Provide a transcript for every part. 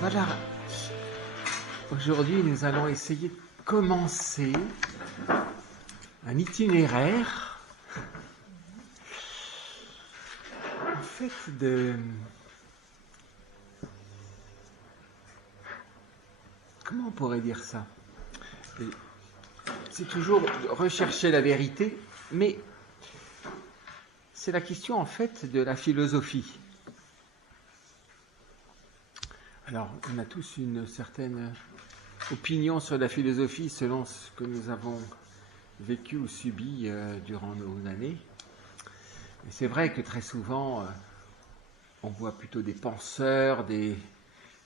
Voilà, aujourd'hui nous allons essayer de commencer un itinéraire en fait de... Comment on pourrait dire ça? C'est toujours rechercher la vérité, mais c'est la question en fait de la philosophie. Alors, on a tous une certaine opinion sur la philosophie selon ce que nous avons vécu ou subi durant nos années. Et c'est vrai que très souvent, on voit plutôt des penseurs, des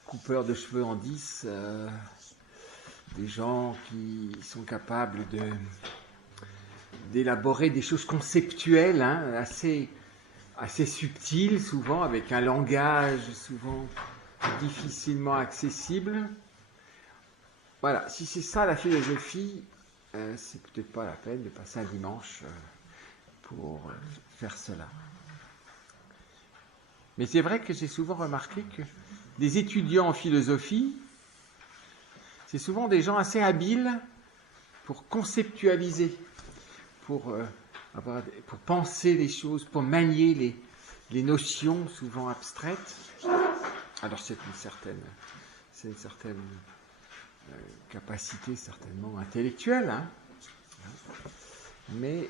coupeurs de cheveux en 10, des gens qui sont capables d'élaborer des choses conceptuelles, assez subtiles, souvent avec un langage souvent difficilement accessible. Voilà, si c'est ça la philosophie, c'est peut-être pas la peine de passer un dimanche pour faire cela. Mais c'est vrai que j'ai souvent remarqué que des étudiants en philosophie, c'est souvent des gens assez habiles pour conceptualiser, pour penser les choses, pour manier les notions souvent abstraites. Alors c'est une certaine capacité certainement intellectuelle, mais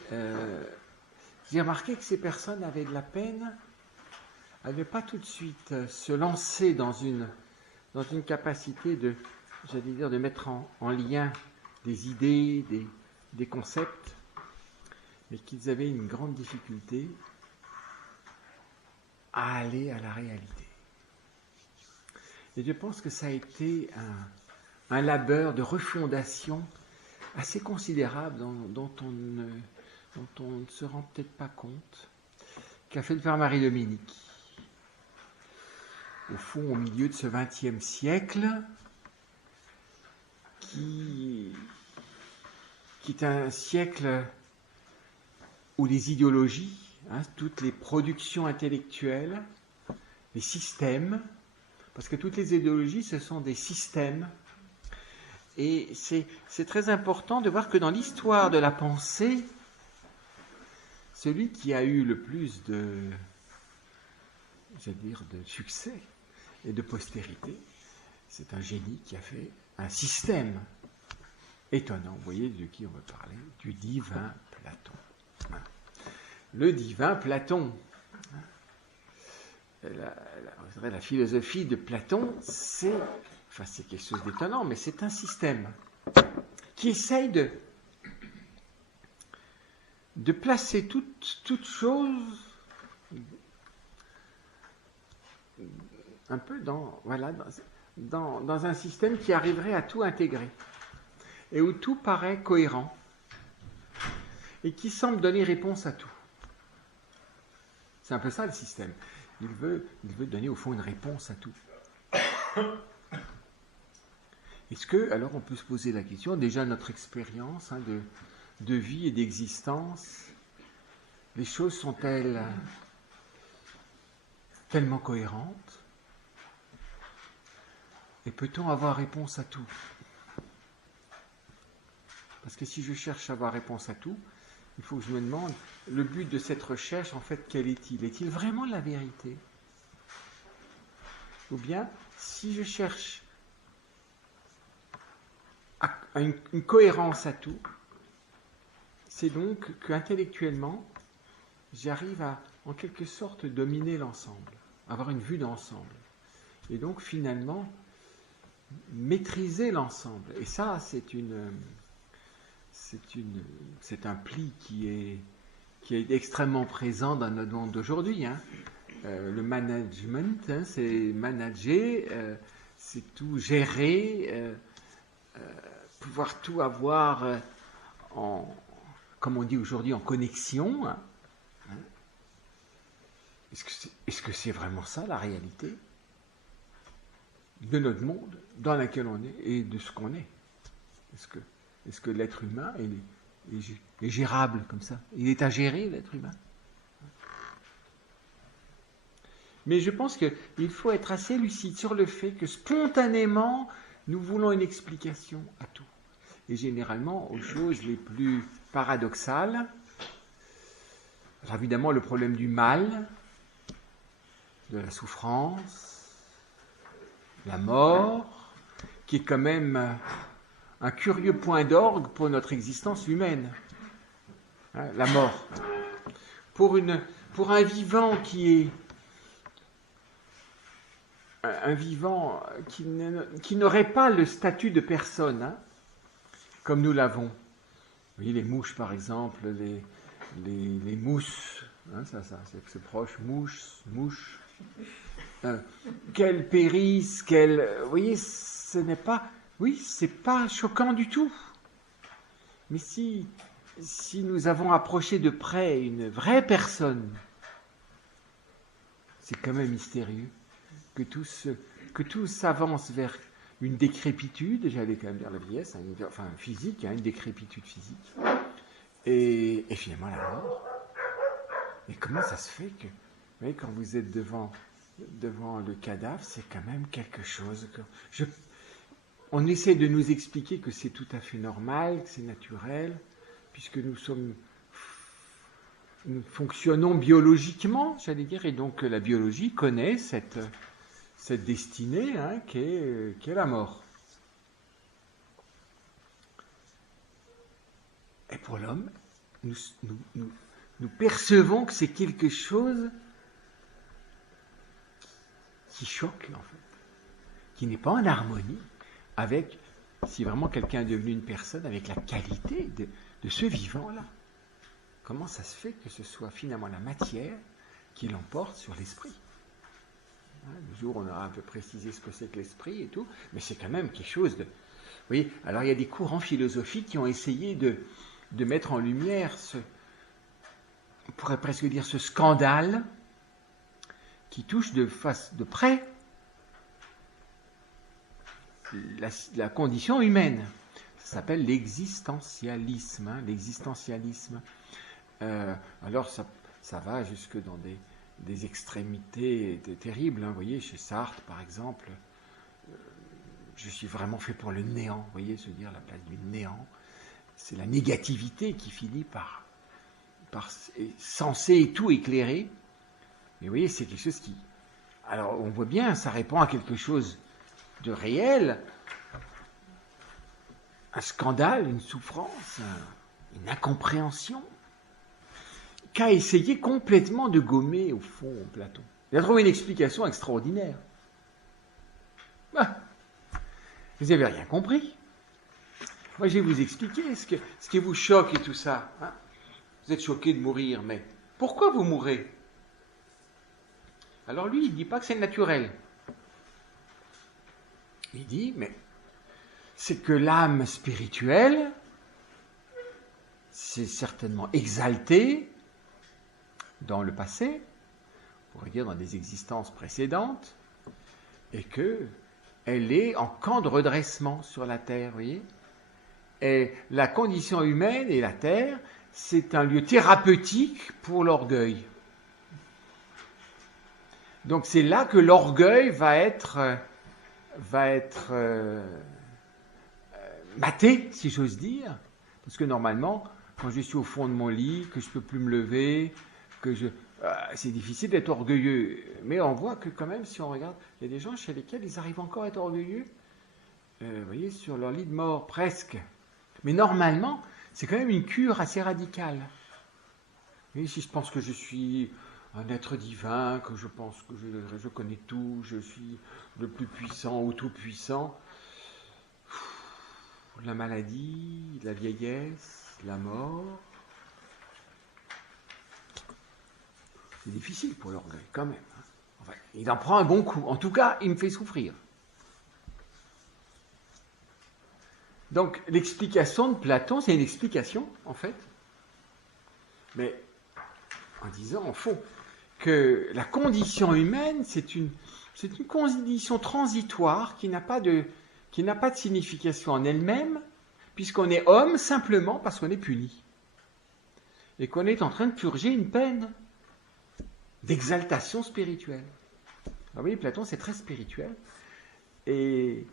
j'ai remarqué que ces personnes avaient de la peine à ne pas tout de suite se lancer dans une capacité de mettre en lien des idées, des concepts, mais qu'ils avaient une grande difficulté à aller à la réalité. Et je pense que ça a été un labeur de refondation assez considérable dont on ne se rend peut-être pas compte, qu'a fait le Père Marie-Dominique. Au fond, au milieu de ce XXe siècle, qui est un siècle où les idéologies, toutes les productions intellectuelles, les systèmes, parce que toutes les idéologies, ce sont des systèmes, et c'est très important de voir que dans l'histoire de la pensée, celui qui a eu le plus de succès et de postérité, c'est un génie qui a fait un système étonnant. Vous voyez de qui on veut parler? Du divin Platon. Le divin Platon. La philosophie de Platon, c'est quelque chose d'étonnant, mais c'est un système qui essaye de placer toute chose un peu dans un système qui arriverait à tout intégrer et où tout paraît cohérent et qui semble donner réponse à tout. C'est un peu ça le système. Il veut donner au fond une réponse à tout. Est-ce que, alors on peut se poser la question, déjà notre expérience de vie et d'existence, les choses sont-elles tellement cohérentes? Et peut-on avoir réponse à tout? Parce que si je cherche à avoir réponse à tout, il faut que je me demande, le but de cette recherche, en fait, quel est-il? Est-il vraiment la vérité? Ou bien, si je cherche à une cohérence à tout, c'est donc qu'intellectuellement, j'arrive à, en quelque sorte, dominer l'ensemble, avoir une vue d'ensemble. Et donc, finalement, maîtriser l'ensemble. Et ça, c'est un pli qui est extrêmement présent dans notre monde d'aujourd'hui. Le management, c'est manager, c'est tout gérer, pouvoir tout avoir comme on dit aujourd'hui, en connexion. Est-ce que c'est vraiment ça la réalité de notre monde dans lequel on est et de ce qu'on est? Est-ce que l'être humain est gérable comme ça? Il est à gérer, l'être humain? Mais je pense qu'il faut être assez lucide sur le fait que spontanément, nous voulons une explication à tout. Et généralement aux choses les plus paradoxales. Alors évidemment, le problème du mal, de la souffrance, la mort, qui est quand même un curieux point d'orgue pour notre existence humaine. Hein, la mort. Pour un vivant qui est un vivant qui n'aurait pas le statut de personne, hein, comme nous l'avons. Vous voyez, les mouches, par exemple, les mousses, hein, c'est proche, mouche. Quelle périsse, vous voyez, ce n'est pas... Oui, c'est pas choquant du tout. Mais si nous avons approché de près une vraie personne, c'est quand même mystérieux que tout s'avance vers une décrépitude, j'allais quand même dire la vieillesse, enfin physique, hein, une décrépitude physique, et finalement la mort. Et comment ça se fait que, vous voyez, quand vous êtes devant le cadavre, c'est quand même quelque chose que... On essaie de nous expliquer que c'est tout à fait normal, que c'est naturel, puisque nous fonctionnons biologiquement, j'allais dire, et donc la biologie connaît cette destinée, hein, qui est la mort. Et pour l'homme, nous percevons que c'est quelque chose qui choque, en fait, qui n'est pas en harmonie avec, si vraiment quelqu'un est devenu une personne, avec la qualité de ce vivant-là. Comment ça se fait que ce soit finalement la matière qui l'emporte sur l'esprit? Le jour où on aura un peu précisé ce que c'est que l'esprit et tout, mais c'est quand même quelque chose de... Vous voyez, alors il y a des courants philosophiques qui ont essayé de mettre en lumière on pourrait presque dire ce scandale qui touche de près la condition humaine. Ça s'appelle l'existentialisme. Hein, l'existentialisme. Alors ça va jusque dans des extrémités terribles. Hein, vous voyez, chez Sartre, par exemple, je suis vraiment fait pour le néant. Vous voyez, se dire la place du néant. C'est la négativité qui finit par censé tout éclairer. Mais vous voyez, c'est quelque chose qui... Alors, on voit bien, ça répond à quelque chose de réel, un scandale, une souffrance, une incompréhension, qu'a essayé complètement de gommer, au fond, Platon. Il a trouvé une explication extraordinaire. Vous n'avez rien compris. Moi, je vais vous expliquer ce qui vous choque et tout ça. Hein. Vous êtes choqué de mourir, mais pourquoi vous mourrez? Alors lui, il ne dit pas que c'est naturel. Il dit, mais c'est que l'âme spirituelle s'est certainement exaltée dans le passé, on pourrait dire dans des existences précédentes, et qu'elle est en camp de redressement sur la terre, vous voyez. Et la condition humaine et la terre, c'est un lieu thérapeutique pour l'orgueil. Donc c'est là que l'orgueil va être maté, si j'ose dire, parce que normalement, quand je suis au fond de mon lit, que je ne peux plus me lever, c'est difficile d'être orgueilleux. Mais on voit que quand même, si on regarde, il y a des gens chez lesquels ils arrivent encore à être orgueilleux, vous voyez, sur leur lit de mort, presque. Mais normalement, c'est quand même une cure assez radicale. Vous voyez, si je pense que je suis un être divin, que je pense que je connais tout, je suis le plus puissant ou tout puissant, la maladie, la vieillesse, la mort, c'est difficile pour l'orgueil quand même. Hein. Enfin, il en prend un bon coup. En tout cas, il me fait souffrir. Donc, l'explication de Platon, c'est une explication, en fait, mais en disant, en fond, que la condition humaine, c'est une condition transitoire qui n'a pas de signification en elle-même, puisqu'on est homme simplement parce qu'on est puni. Et qu'on est en train de purger une peine d'exaltation spirituelle. Alors, oui, Platon, c'est très spirituel. Et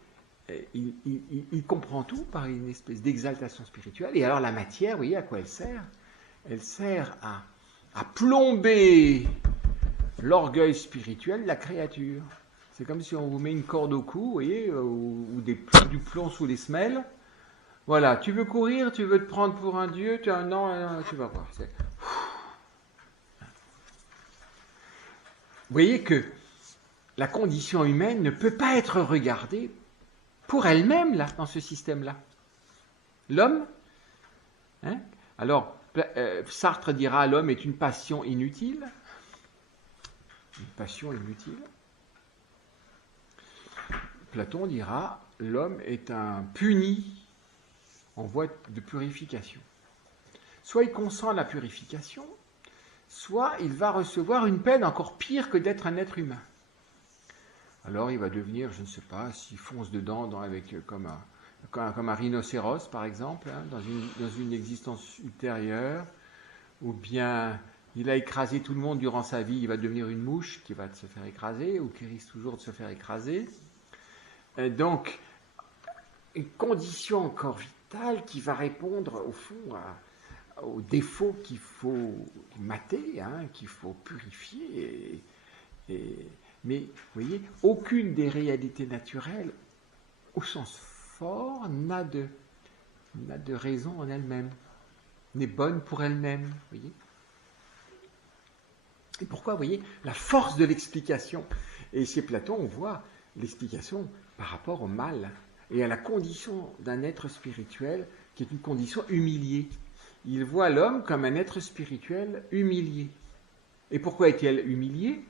il comprend tout par une espèce d'exaltation spirituelle. Et alors la matière, vous voyez à quoi elle sert? Elle sert à plomber l'orgueil spirituel de la créature. C'est comme si on vous met une corde au cou, vous voyez, ou du plomb sous les semelles. Voilà, tu veux courir, tu veux te prendre pour un dieu, tu as un an, tu vas voir. Vous voyez que la condition humaine ne peut pas être regardée pour elle-même, là, dans ce système-là. L'homme, hein, alors, Sartre dira l'homme est une passion inutile. Une passion inutile. Platon dira l'homme est un puni en voie de purification. Soit il consent à la purification, soit il va recevoir une peine encore pire que d'être un être humain. Alors il va devenir, je ne sais pas, s'il fonce dedans comme un rhinocéros par exemple, hein, dans une existence ultérieure, ou bien il a écrasé tout le monde durant sa vie, il va devenir une mouche qui va se faire écraser, ou qui risque toujours de se faire écraser. Donc, une condition encore vitale qui va répondre au fond aux défauts qu'il faut mater, hein, qu'il faut purifier. Mais, vous voyez, aucune des réalités naturelles, au sens fort, n'a de raison en elle-même, n'est bonne pour elle-même, vous voyez. Et pourquoi, vous voyez, la force de l'explication. Et chez Platon, on voit l'explication par rapport au mal et à la condition d'un être spirituel qui est une condition humiliée. Il voit l'homme comme un être spirituel humilié. Et pourquoi est-il humilié?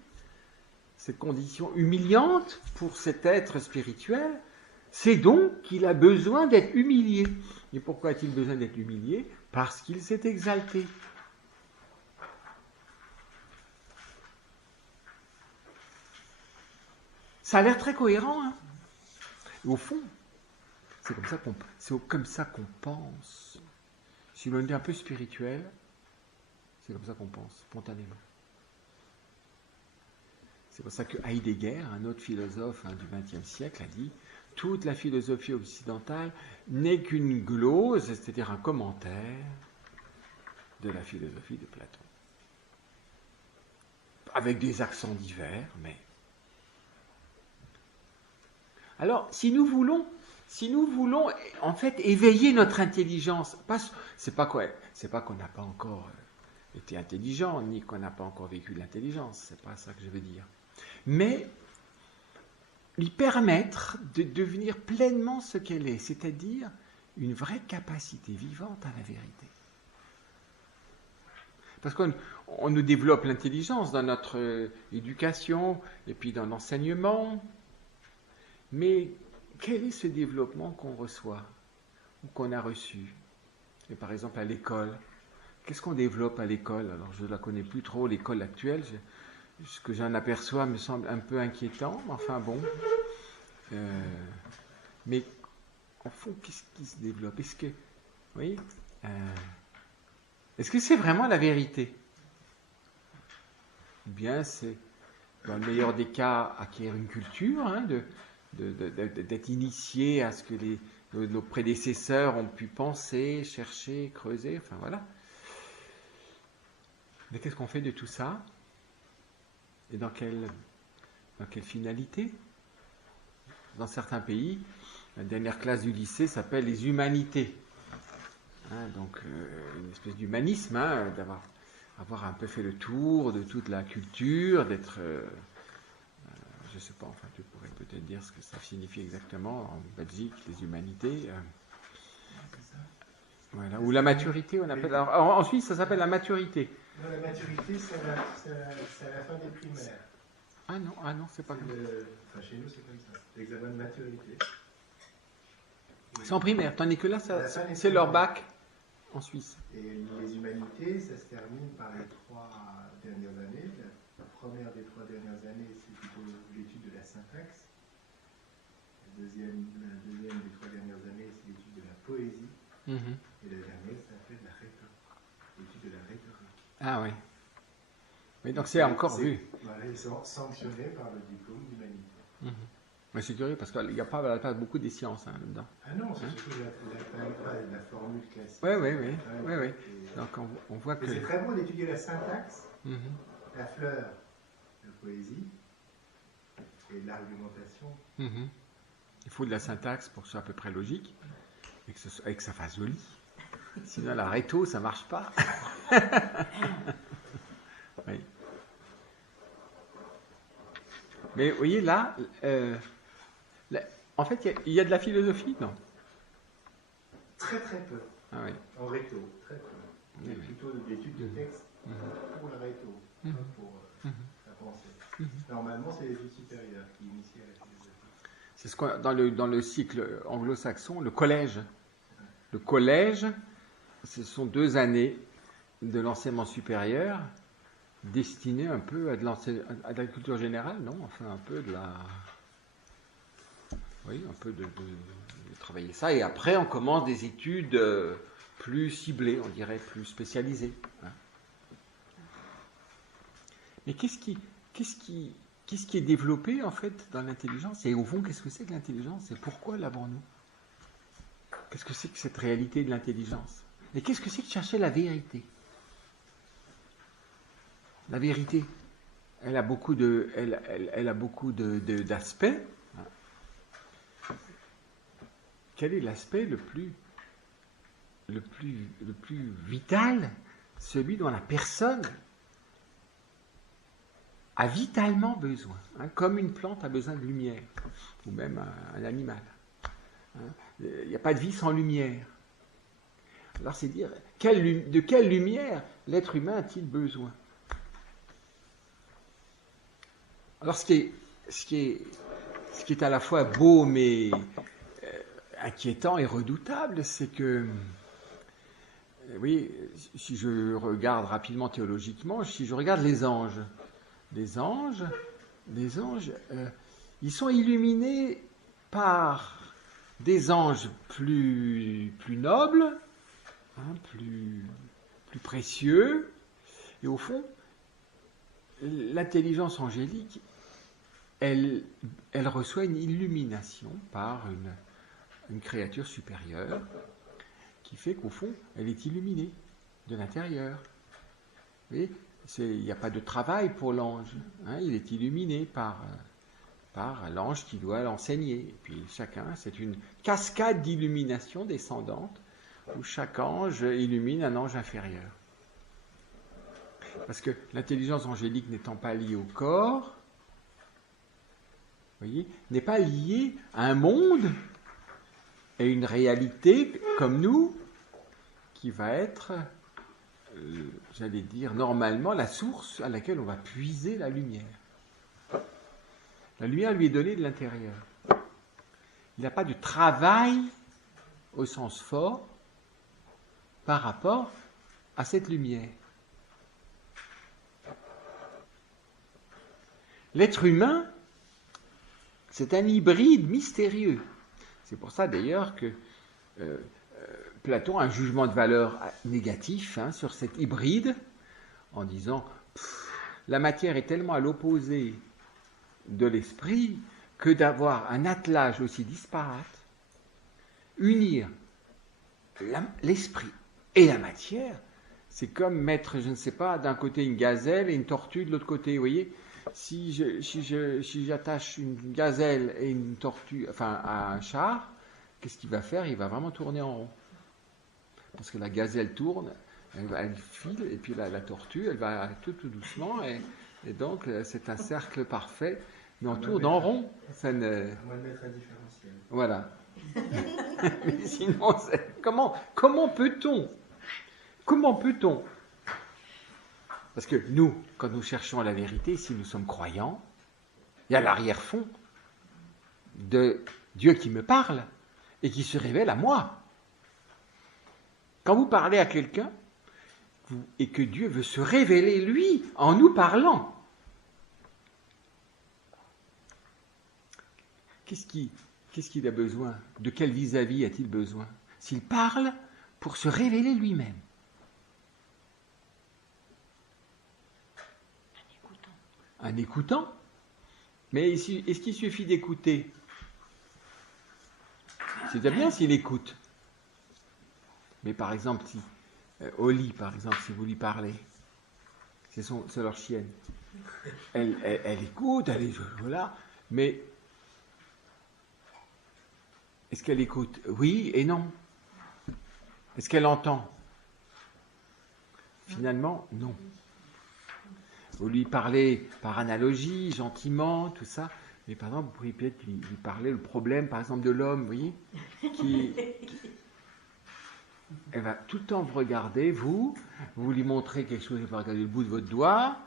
Cette condition humiliante pour cet être spirituel, c'est donc qu'il a besoin d'être humilié. Et pourquoi a-t-il besoin d'être humilié? Parce qu'il s'est exalté. Ça a l'air très cohérent, hein? Au fond, c'est comme ça qu'on pense. Si l'on est un peu spirituel, c'est comme ça qu'on pense, spontanément. C'est pour ça que Heidegger, un autre philosophe du XXe siècle, a dit « Toute la philosophie occidentale n'est qu'une glose, c'est-à-dire un commentaire de la philosophie de Platon. » Avec des accents divers, mais... Alors, si nous voulons en fait éveiller notre intelligence, c'est pas qu'on n'a pas encore été intelligent, ni qu'on n'a pas encore vécu de l'intelligence, c'est pas ça que je veux dire. Mais lui permettre de devenir pleinement ce qu'elle est, c'est-à-dire une vraie capacité vivante à la vérité. Parce qu'on nous développe l'intelligence dans notre éducation et puis dans l'enseignement, mais quel est ce développement qu'on reçoit ou qu'on a reçu? Et par exemple à l'école, qu'est-ce qu'on développe à l'école? Alors je ne la connais plus trop, l'école actuelle, ce que j'en aperçois me semble un peu inquiétant, mais enfin bon. Mais en fond, qu'est-ce qui se développe? Est-ce que c'est vraiment la vérité? Ou bien c'est, dans le meilleur des cas, acquérir une culture, hein, d'être initié à ce que nos prédécesseurs ont pu penser, chercher, creuser, enfin voilà. Mais qu'est-ce qu'on fait de tout ça? Et dans quelle finalité? Dans certains pays, la dernière classe du lycée s'appelle les humanités. Hein, donc une espèce d'humanisme, hein, avoir un peu fait le tour de toute la culture, d'être... je ne sais pas, enfin tu pourrais peut-être dire ce que ça signifie exactement en Belgique, les humanités. Voilà. Ou la maturité, on appelle... Alors, en Suisse, ça s'appelle la maturité. Non, la maturité, c'est à la fin des primaires. Ah non, c'est pas comme ça. Enfin, chez nous, c'est comme ça. L'examen de maturité. C'est en primaire, tandis que là, c'est leur bac en Suisse. Et les humanités, ça se termine par les 3 dernières années. La première des 3 dernières années, c'est plutôt l'étude de la syntaxe. La deuxième des 3 dernières années, c'est l'étude de la poésie. Et la dernière, ça fait la rhétorique. L'étude de la rhétorique. Ah oui. Oui, donc c'est encore vu. Voilà, Ils sont sanctionnés par le diplôme d'humanité. Mais c'est curieux parce qu'il n'y a pas beaucoup des sciences là-dedans. Ah non, c'est surtout la formule classique. Oui. Donc on voit que... C'est très bon d'étudier la syntaxe, la fleur de poésie et l'argumentation. Il faut de la syntaxe pour que ce soit à peu près logique et que ça fasse joli. Sinon la rhéto, ça ne marche pas. Oui. Mais vous voyez là, en fait, il y a de la philosophie, non? Très très peu. Ah oui. En rhéto, très peu. Il y a plutôt d'études de texte pour la rhéto, pas pour la pensée. Normalement, c'est les études supérieures qui initient la philosophie. C'est ce qu'on dans le cycle anglo-saxon, le collège. Le collège, ce sont 2 années de l'enseignement supérieur destinées un peu à la culture générale, non? Enfin, un peu de la... Oui, un peu de travailler ça. Et après, on commence des études plus ciblées, on dirait, plus spécialisées. Hein. Mais qu'est-ce qui est développé, en fait, dans l'intelligence? Et au fond, qu'est-ce que c'est que l'intelligence? Et pourquoi l'avons-nous? Qu'est-ce que c'est que cette réalité de l'intelligence? Et qu'est-ce que c'est que chercher la vérité? La vérité, elle a beaucoup d'aspects. Quel est l'aspect le plus vital? Celui dont la personne a vitalement besoin, hein, comme une plante a besoin de lumière, ou même un animal. Hein. Il n'y a pas de vie sans lumière. Alors c'est dire, de quelle lumière l'être humain a-t-il besoin? Alors ce qui est à la fois beau mais inquiétant et redoutable, c'est que, oui, si je regarde rapidement théologiquement, si je regarde les anges, ils sont illuminés par des anges plus nobles, hein, plus précieux, et au fond, l'intelligence angélique, elle reçoit une illumination par une créature supérieure qui fait qu'au fond, elle est illuminée de l'intérieur. Vous voyez, il n'y a pas de travail pour l'ange. Hein, il est illuminé par l'ange qui doit l'enseigner. Et puis chacun, c'est une cascade d'illumination descendante où chaque ange illumine un ange inférieur. Parce que l'intelligence angélique n'étant pas liée au corps, vous voyez, n'est pas liée à un monde et une réalité comme nous, qui va être, j'allais dire, normalement la source à laquelle on va puiser la lumière. La lumière lui est donnée de l'intérieur. Il n'a pas de travail au sens fort par rapport à cette lumière. L'être humain, c'est un hybride mystérieux. C'est pour ça d'ailleurs que Platon a un jugement de valeur négatif sur cet hybride, en disant la matière est tellement à l'opposé de l'esprit que d'avoir un attelage aussi disparate, unir l'esprit et la matière, c'est comme mettre, je ne sais pas, d'un côté une gazelle et une tortue de l'autre côté, vous voyez. Si j'attache une gazelle et une tortue, enfin à un char, qu'est-ce qu'il va faire? Il va vraiment tourner en rond. Parce que la gazelle tourne, elle file, et puis la tortue, elle va tout doucement, et donc c'est un cercle parfait, mais on tourne en rond. Ça ne... À moins de mettre un différentiel. Voilà. Mais sinon, comment peut-on? Parce que nous, quand nous cherchons la vérité, si nous sommes croyants, il y a l'arrière-fond de Dieu qui me parle et qui se révèle à moi. Quand vous parlez à quelqu'un et que Dieu veut se révéler, lui, en nous parlant, qu'est-ce qu'il a besoin? De quel vis-à-vis a-t-il besoin? S'il parle pour se révéler lui-même. un écoutant. Mais est-ce qu'il suffit d'écouter? C'est déjà bien s'il écoute. Mais par exemple, si Oli, par exemple, si vous lui parlez, c'est leur chienne. Elle écoute, elle est voilà, mais est-ce qu'elle écoute? Oui et non. Est-ce qu'elle entend? Finalement, non. Vous lui parlez par analogie, gentiment, tout ça. Mais par exemple, vous pourriez peut-être lui parler le problème, par exemple, de l'homme, vous voyez, elle va tout le temps vous regarder, vous lui montrez quelque chose, elle va regarder le bout de votre doigt,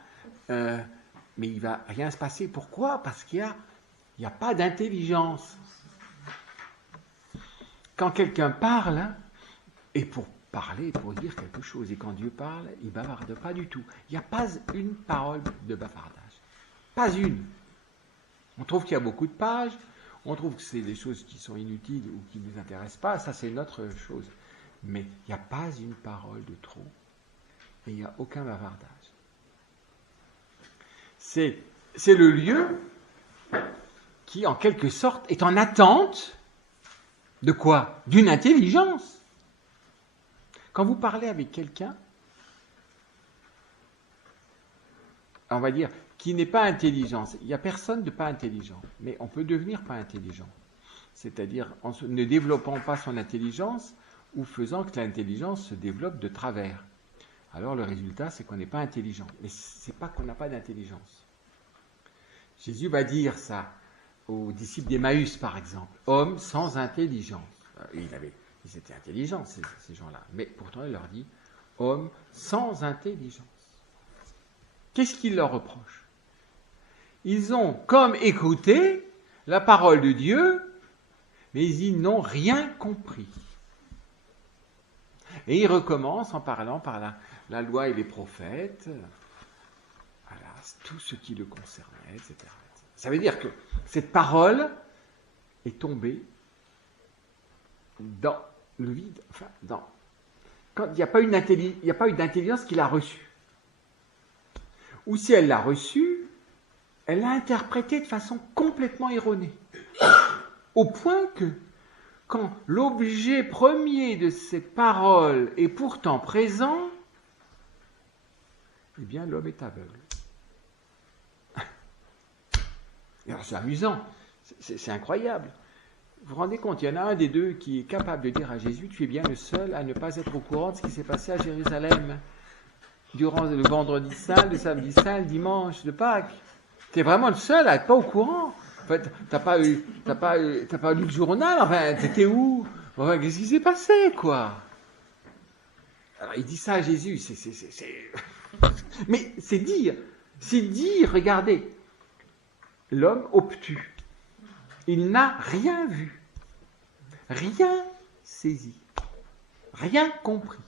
mais il ne va rien se passer. Pourquoi? Parce qu'il n'y a pas d'intelligence. Quand quelqu'un parle, et pour parler, pour dire quelque chose, et quand Dieu parle, il ne bavarde pas du tout. Il n'y a pas une parole de bavardage. Pas une. On trouve qu'il y a beaucoup de pages, on trouve que c'est des choses qui sont inutiles ou qui ne nous intéressent pas, ça c'est notre chose. Mais il n'y a pas une parole de trop, et il n'y a aucun bavardage. C'est le lieu qui, en quelque sorte, est en attente de quoi? D'une intelligence. Quand vous parlez avec quelqu'un, on va dire, qui n'est pas intelligent, il n'y a personne de pas intelligent, mais on peut devenir pas intelligent. C'est-à-dire en ne développant pas son intelligence ou faisant que l'intelligence se développe de travers. Alors le résultat, c'est qu'on n'est pas intelligent. Mais ce n'est pas qu'on n'a pas d'intelligence. Jésus va dire ça aux disciples d'Emmaüs, par exemple. Hommes sans intelligence. Ils étaient intelligents, ces gens-là. Mais pourtant, il leur dit, hommes sans intelligence. Qu'est-ce qu'il leur reproche? Ils ont comme écouté la parole de Dieu, mais ils n'ont rien compris. Et il recommence en parlant par la loi et les prophètes, voilà, tout ce qui le concernait, etc. Ça veut dire que cette parole est tombée dans le vide, enfin, quand il n'y a pas eu d'intelligence qui l'a reçue. Ou si elle l'a reçue, elle l'a interprétée de façon complètement erronée. Au point que, quand l'objet premier de cette parole est pourtant présent, eh bien l'homme est aveugle. Et alors c'est amusant, c'est incroyable. Vous vous rendez compte, il y en a un des deux qui est capable de dire à Jésus, tu es bien le seul à ne pas être au courant de ce qui s'est passé à Jérusalem durant le vendredi saint, le samedi saint, le dimanche de Pâques. Tu es vraiment le seul à être pas au courant. En fait, t'as pas lu le journal, enfin, t'étais où? Enfin, qu'est-ce qui s'est passé, quoi? Alors, il dit ça à Jésus, mais c'est dire, regardez, l'homme obtus, il n'a rien vu, rien saisi, rien compris.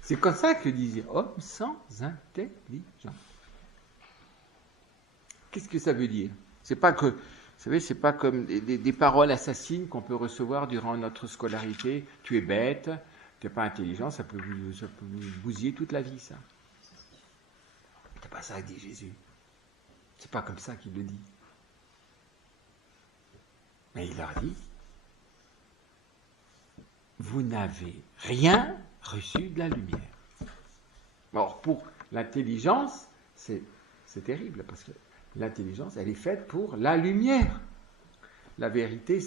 C'est comme ça que disait homme sans intelligence. Qu'est-ce que ça veut dire? C'est pas que, vous savez, c'est pas comme des paroles assassines qu'on peut recevoir durant notre scolarité. Tu es bête, tu n'es pas intelligent, ça peut vous bousiller toute la vie, ça. C'est pas ça que dit Jésus. C'est pas comme ça qu'il le dit. Mais il leur dit, vous n'avez rien reçu de la lumière. Or, pour l'intelligence, c'est terrible, parce que l'intelligence, elle est faite pour la lumière. La vérité,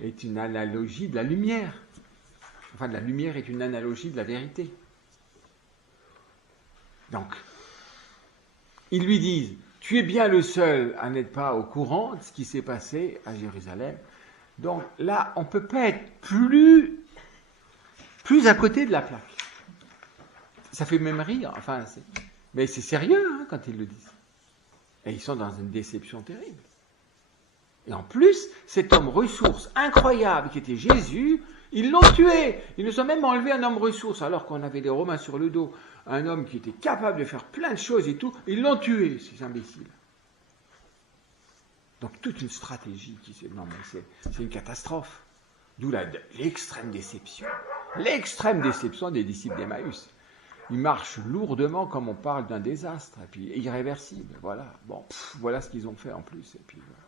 est une analogie de la lumière. Enfin, la lumière est une analogie de la vérité. Donc, ils lui disent, tu es bien le seul à n'être pas au courant de ce qui s'est passé à Jérusalem. Donc là, on ne peut pas être plus à côté de la plaque. Ça fait même rire, enfin, mais c'est sérieux hein, quand ils le disent. Et ils sont dans une déception terrible. Et en plus, cet homme ressource incroyable qui était Jésus, ils l'ont tué. Ils nous ont même enlevé un homme ressource, alors qu'on avait des Romains sur le dos. Un homme qui était capable de faire plein de choses et tout, ils l'ont tué, ces imbéciles. Donc toute une stratégie non mais c'est une catastrophe. D'où l'extrême déception. L'extrême déception des disciples d'Emmaüs. ils marchent lourdement comme on parle d'un désastre, et puis irréversible, voilà. Bon, voilà ce qu'ils ont fait en plus, et puis voilà.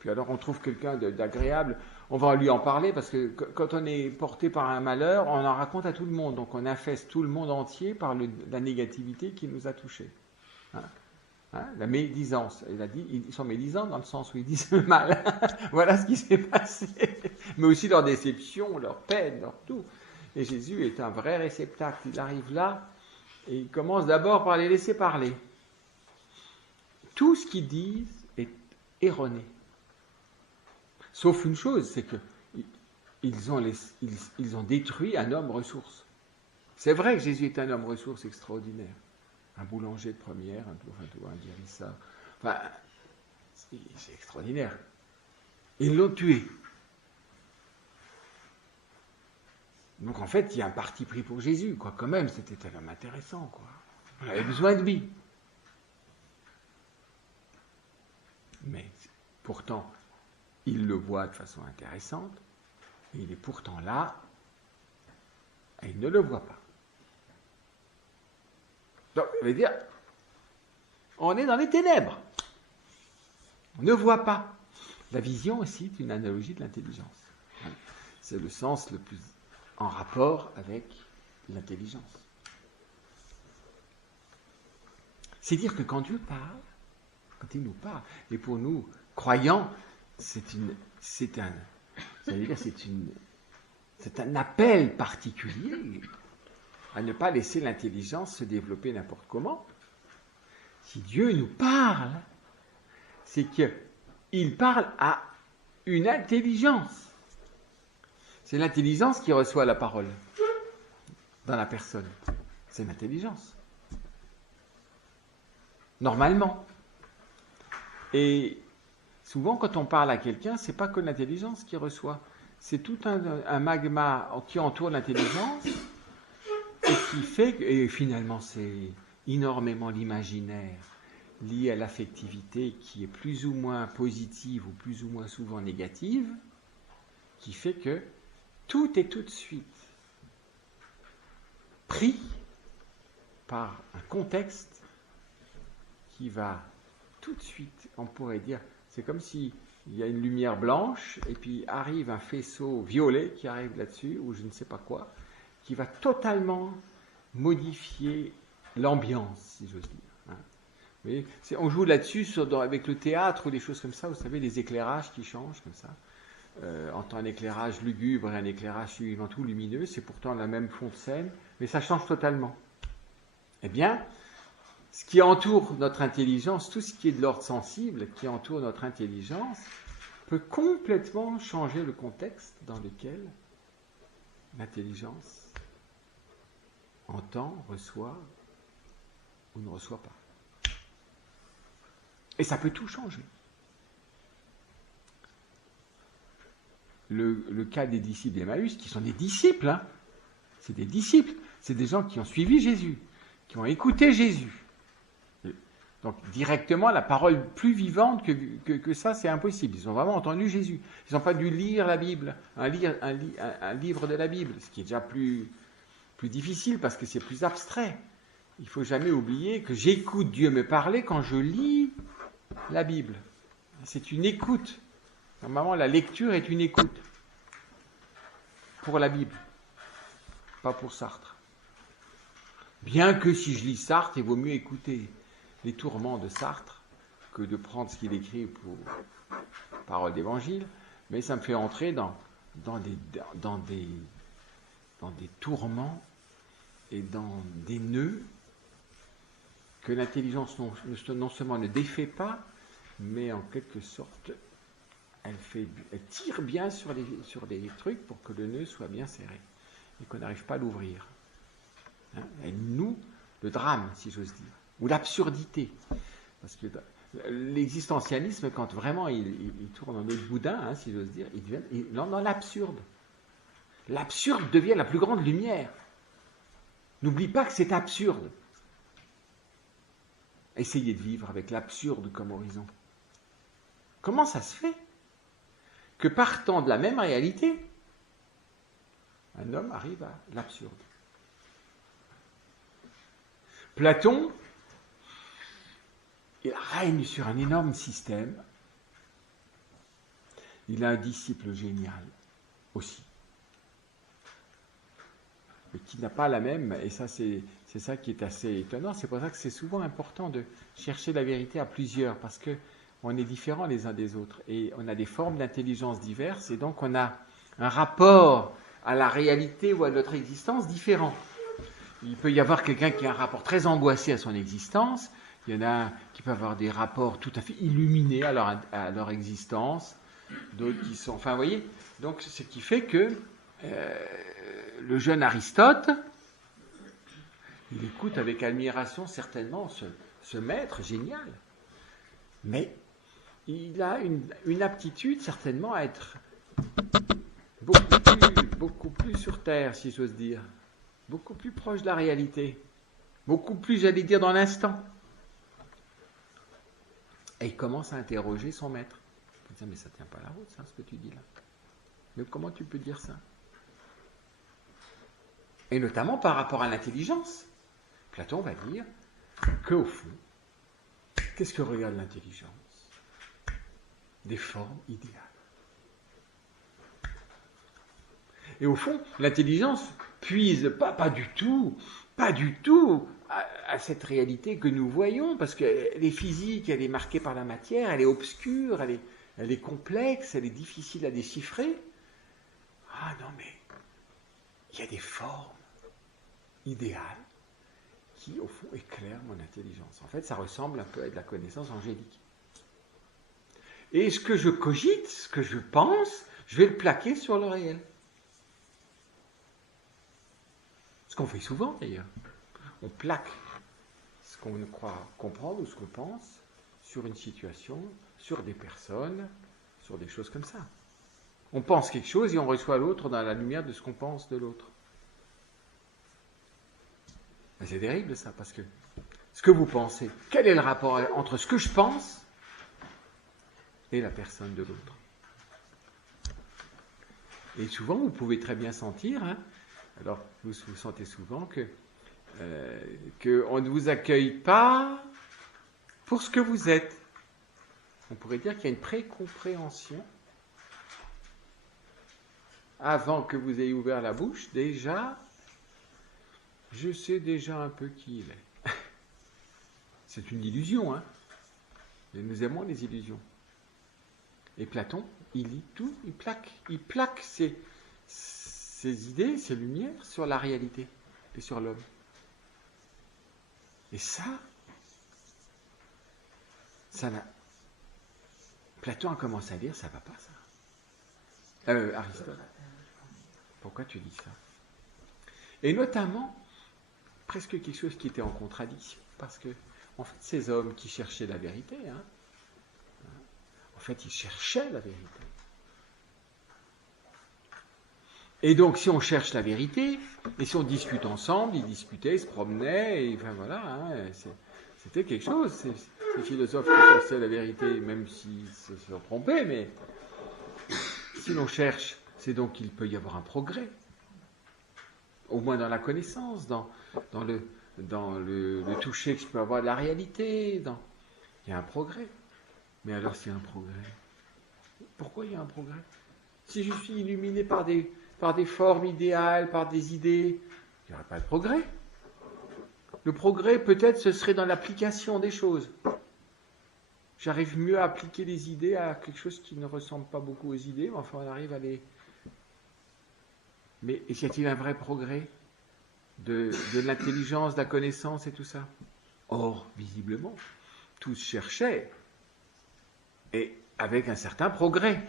Puis alors on trouve quelqu'un d'agréable, on va lui en parler, parce que quand on est porté par un malheur, on en raconte à tout le monde, donc on infeste tout le monde entier par la négativité qui nous a touchés. Hein? La médisance. Il a dit, ils sont médisants dans le sens où ils disent le mal. Voilà ce qui s'est passé. Mais aussi leur déception, leur peine, leur tout. Et Jésus est un vrai réceptacle. Il arrive là et il commence d'abord par les laisser parler. Tout ce qu'ils disent est erroné. Sauf une chose, c'est qu'ils ont détruit un homme ressource. C'est vrai que Jésus est un homme ressource extraordinaire. Un boulanger de première, un guérisseur. Enfin, c'est extraordinaire. Ils l'ont tué. Donc en fait, il y a un parti pris pour Jésus, quoi. Quand même, c'était un homme intéressant, quoi. On avait besoin de lui. Mais pourtant, il le voit de façon intéressante, et il est pourtant là, et il ne le voit pas. Donc, ça veut dire, on est dans les ténèbres. On ne voit pas. La vision aussi est une analogie de l'intelligence. C'est le sens le plus en rapport avec l'intelligence. C'est dire que quand Dieu parle, quand il nous parle, et pour nous, croyants, c'est un appel particulier à ne pas laisser l'intelligence se développer n'importe comment. Si Dieu nous parle, c'est qu'il parle à une intelligence. C'est l'intelligence qui reçoit la parole dans la personne. C'est l'intelligence. Normalement. Et souvent, quand on parle à quelqu'un, c'est pas que l'intelligence qui reçoit. C'est tout un magma qui entoure l'intelligence et qui fait que, et finalement, c'est énormément l'imaginaire lié à l'affectivité qui est plus ou moins positive ou plus ou moins souvent négative, qui fait que tout est tout de suite pris par un contexte qui va tout de suite, on pourrait dire, c'est comme si il y a une lumière blanche et puis arrive un faisceau violet qui arrive là-dessus, ou je ne sais pas quoi, qui va totalement modifier l'ambiance, si j'ose dire. Hein. Vous voyez, on joue là-dessus avec le théâtre ou des choses comme ça, vous savez, les éclairages qui changent comme ça. Entre un éclairage lugubre et un éclairage suivant tout lumineux, c'est pourtant la même fond de scène, mais ça change totalement. Eh bien, ce qui entoure notre intelligence, tout ce qui est de l'ordre sensible, qui entoure notre intelligence, peut complètement changer le contexte dans lequel l'intelligence entend, reçoit ou ne reçoit pas. Et ça peut tout changer. Le cas des disciples d'Emmaüs, qui sont des disciples, hein, c'est des disciples, c'est des gens qui ont suivi Jésus, qui ont écouté Jésus. Donc directement, la parole plus vivante que ça, c'est impossible. Ils ont vraiment entendu Jésus. Ils n'ont pas dû lire la Bible, un livre de la Bible, ce qui est déjà plus difficile parce que c'est plus abstrait. Il ne faut jamais oublier que j'écoute Dieu me parler quand je lis la Bible. C'est une écoute. Normalement, la lecture est une écoute pour la Bible, pas pour Sartre. Bien que si je lis Sartre, il vaut mieux écouter les tourments de Sartre que de prendre ce qu'il écrit pour parole d'évangile, mais ça me fait entrer dans des tourments et dans des nœuds que l'intelligence non seulement ne défait pas, mais en quelque sorte elle tire bien sur les trucs pour que le nœud soit bien serré et qu'on n'arrive pas à l'ouvrir. Hein, elle noue le drame, si j'ose dire, ou l'absurdité. Parce que l'existentialisme, quand vraiment il tourne en autre boudin, hein, si j'ose dire, il est dans l'absurde. L'absurde devient la plus grande lumière. N'oublie pas que c'est absurde. Essayez de vivre avec l'absurde comme horizon. Comment ça se fait que partant de la même réalité, un homme arrive à l'absurde? Platon, il règne sur un énorme système. Il a un disciple génial aussi, mais qui n'a pas la même, et ça c'est ça qui est assez étonnant. C'est pour ça que c'est souvent important de chercher la vérité à plusieurs, parce que on est différents les uns des autres, et on a des formes d'intelligence diverses, et donc on a un rapport à la réalité ou à notre existence différent. Il peut y avoir quelqu'un qui a un rapport très angoissé à son existence, il y en a qui peuvent avoir des rapports tout à fait illuminés à leur existence, d'autres qui sont... Enfin, vous voyez, donc ce qui fait que le jeune Aristote, il écoute avec admiration certainement ce maître génial, mais il a une aptitude certainement à être beaucoup plus sur terre, si j'ose dire, beaucoup plus proche de la réalité, beaucoup plus, j'allais dire, dans l'instant. Et il commence à interroger son maître. Il peut dire, mais ça ne tient pas la route, ça, ce que tu dis là. Mais comment tu peux dire ça? Et notamment par rapport à l'intelligence. Platon va dire qu'au fond, qu'est-ce que regarde l'intelligence? Des formes idéales. Et au fond, l'intelligence puise pas du tout à cette réalité que nous voyons, parce qu'elle est physique, elle est marquée par la matière, elle est obscure, elle est complexe, elle est difficile à déchiffrer. Ah non, mais il y a des formes idéales qui, au fond, éclairent mon intelligence. En fait, ça ressemble un peu à de la connaissance angélique. Et ce que je cogite, ce que je pense, je vais le plaquer sur le réel. Ce qu'on fait souvent, d'ailleurs. On plaque ce qu'on croit comprendre ou ce qu'on pense sur une situation, sur des personnes, sur des choses comme ça. On pense quelque chose et on reçoit l'autre dans la lumière de ce qu'on pense de l'autre. Mais c'est terrible ça, parce que ce que vous pensez, quel est le rapport entre ce que je pense et la personne de l'autre? Et souvent, vous pouvez très bien sentir, alors vous sentez souvent qu'on ne vous accueille pas pour ce que vous êtes. On pourrait dire qu'il y a une précompréhension. Avant que vous ayez ouvert la bouche, déjà, je sais déjà un peu qui il est. C'est une illusion, hein. Mais nous aimons les illusions. Et Platon, il lit tout, il plaque ses idées, ses lumières sur la réalité et sur l'homme. Et ça n'a... Platon a commencé à dire, ça va pas ça. Aristote. Pourquoi tu dis ça? Et notamment, presque quelque chose qui était en contradiction, parce que, en fait, ces hommes qui cherchaient la vérité, en fait, ils cherchaient la vérité. Et donc, si on cherche la vérité, et si on discute ensemble, ils discutaient, ils se promenaient, et enfin voilà, c'était quelque chose. Ces philosophes qui cherchaient la vérité, même s'ils se sont trompés, mais si l'on cherche, c'est donc qu'il peut y avoir un progrès. Au moins dans la connaissance, dans le toucher que je peux avoir de la réalité, il y a un progrès. Mais alors s'il y a un progrès, pourquoi il y a un progrès? Si je suis illuminé par des formes idéales, par des idées, il n'y aurait pas de progrès. Le progrès, peut-être, ce serait dans l'application des choses. J'arrive mieux à appliquer les idées à quelque chose qui ne ressemble pas beaucoup aux idées, mais enfin on arrive à les... Mais y a-t-il un vrai progrès de l'intelligence, de la connaissance et tout ça? Or, visiblement, tous cherchaient, et avec un certain progrès.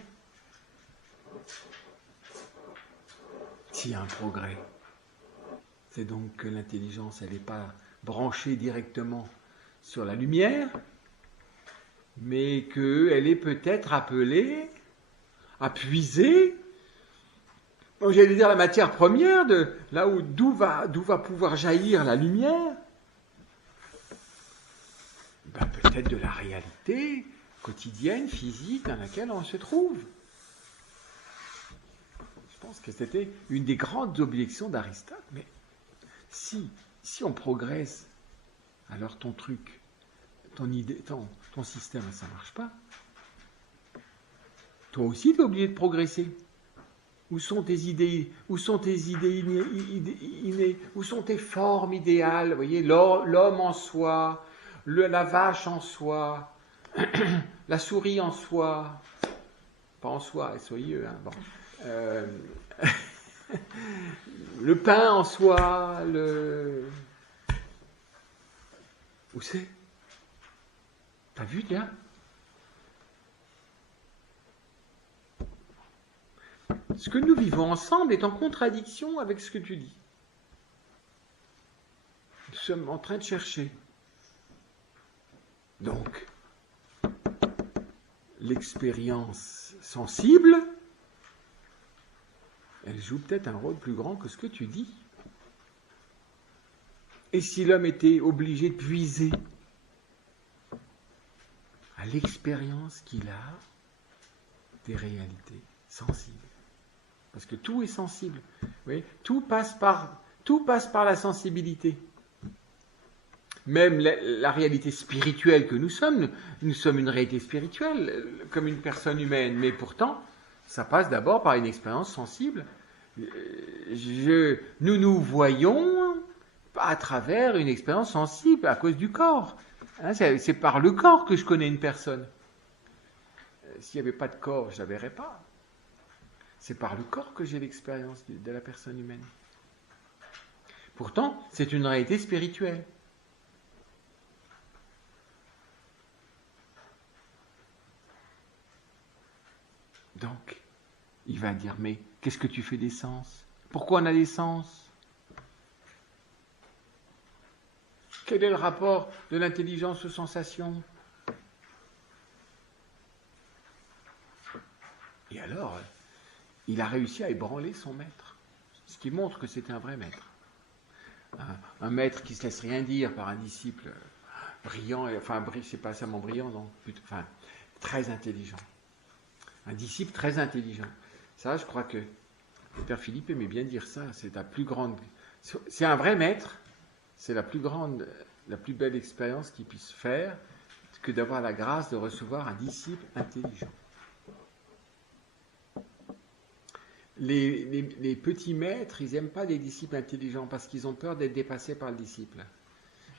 S'il y a un progrès, c'est donc que l'intelligence, elle n'est pas branchée directement sur la lumière, mais qu'elle est peut-être appelée à puiser, j'allais dire la matière première, d'où va pouvoir jaillir la lumière, peut-être de la réalité quotidienne, physique, dans laquelle on se trouve. Je pense que c'était une des grandes objections d'Aristote, mais si on progresse alors ton truc, ton idée, ton système, ça marche pas. Toi aussi, tu es obligé de progresser. Où sont tes idées? Où sont tes idées innées? Où sont tes formes idéales? Vous voyez, l'homme en soi, la vache en soi, la souris en soi, pas en soi, SOIE, hein, bon. Le pain en soi, Où c'est? T'as vu, tiens? Ce que nous vivons ensemble est en contradiction avec ce que tu dis. Nous sommes en train de chercher. Donc, l'expérience sensible, elle joue peut-être un rôle plus grand que ce que tu dis. Et si l'homme était obligé de puiser à l'expérience qu'il a des réalités sensibles? Parce que tout est sensible. Vous voyez, tout passe par la sensibilité. Même la réalité spirituelle que nous sommes une réalité spirituelle, comme une personne humaine, mais pourtant, ça passe d'abord par une expérience sensible. Nous nous voyons à travers une expérience sensible à cause du corps. Hein, c'est par le corps que je connais une personne. S'il n'y avait pas de corps, je ne la verrais pas. C'est par le corps que j'ai l'expérience de la personne humaine. Pourtant, c'est une réalité spirituelle. Donc, il va dire, mais qu'est-ce que tu fais des sens? Pourquoi on a des sens? Quel est le rapport de l'intelligence aux sensations? Et alors, il a réussi à ébranler son maître, ce qui montre que c'est un vrai maître. Un maître qui ne se laisse rien dire par un disciple brillant, c'est pas seulement brillant, non, très intelligent. Un disciple très intelligent. Ça, je crois que le Père Philippe aimait bien dire ça, c'est la plus grande... C'est un vrai maître, c'est la plus belle expérience qu'il puisse faire que d'avoir la grâce de recevoir un disciple intelligent. Les petits maîtres, ils n'aiment pas les disciples intelligents parce qu'ils ont peur d'être dépassés par le disciple.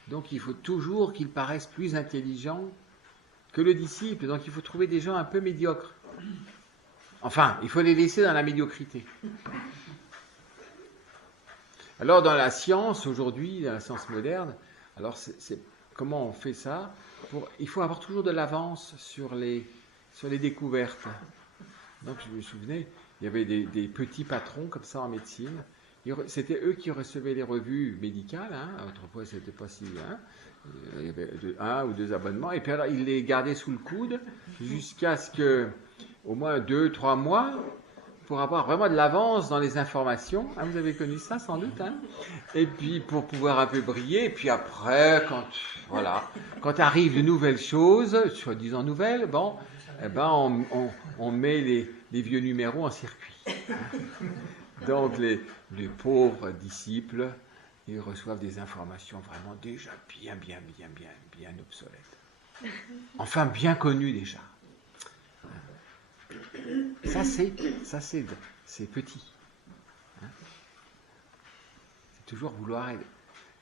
Donc il faut toujours qu'ils paraissent plus intelligents que le disciple. Donc il faut trouver des gens un peu médiocres. Enfin, il faut les laisser dans la médiocrité. Alors dans la science, aujourd'hui, dans la science moderne, alors comment on fait ça? Il faut avoir toujours de l'avance sur les découvertes. Donc je me souvenais, il y avait des petits patrons comme ça en médecine. C'était eux qui recevaient les revues médicales. Hein. Autrefois, c'était pas si... Hein. Il y avait 1 ou 2 abonnements. Et puis alors, ils les gardaient sous le coude jusqu'à ce que, au moins 2-3 mois, pour avoir vraiment de l'avance dans les informations. Hein, vous avez connu ça sans doute. Hein. Et puis pour pouvoir un peu briller. Et puis après, quand arrivent de nouvelles choses, soi-disant nouvelles, bon, eh ben on met les vieux numéros en circuit. Donc les pauvres disciples, ils reçoivent des informations vraiment déjà bien obsolètes. Enfin, bien connues déjà. Ça c'est petit. Hein? C'est toujours vouloir...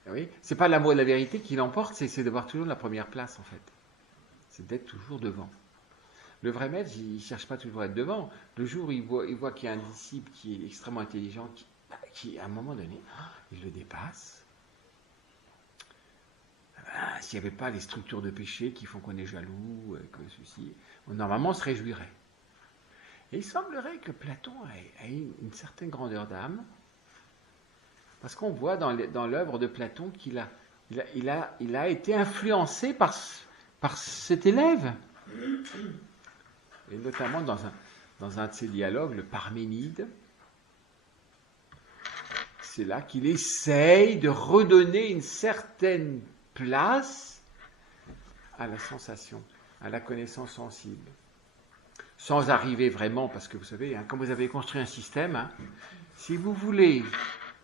Oui, c'est pas l'amour de la vérité qui l'emporte, c'est d'avoir toujours la première place en fait. C'est d'être toujours devant. Le vrai maître, il ne cherche pas toujours à être devant. Le jour où il voit qu'il y a un disciple qui est extrêmement intelligent, qui à un moment donné, il le dépasse. S'il n'y avait pas les structures de péché qui font qu'on est jaloux, que ceci, normalement on se réjouirait. Et il semblerait que Platon ait une certaine grandeur d'âme, parce qu'on voit dans l'œuvre de Platon qu'il a été influencé par cet élève. Et notamment dans un de ses dialogues, le Parménide, c'est là qu'il essaye de redonner une certaine place à la sensation, à la connaissance sensible. Sans arriver vraiment, parce que vous savez, hein, quand vous avez construit un système, hein, si vous voulez,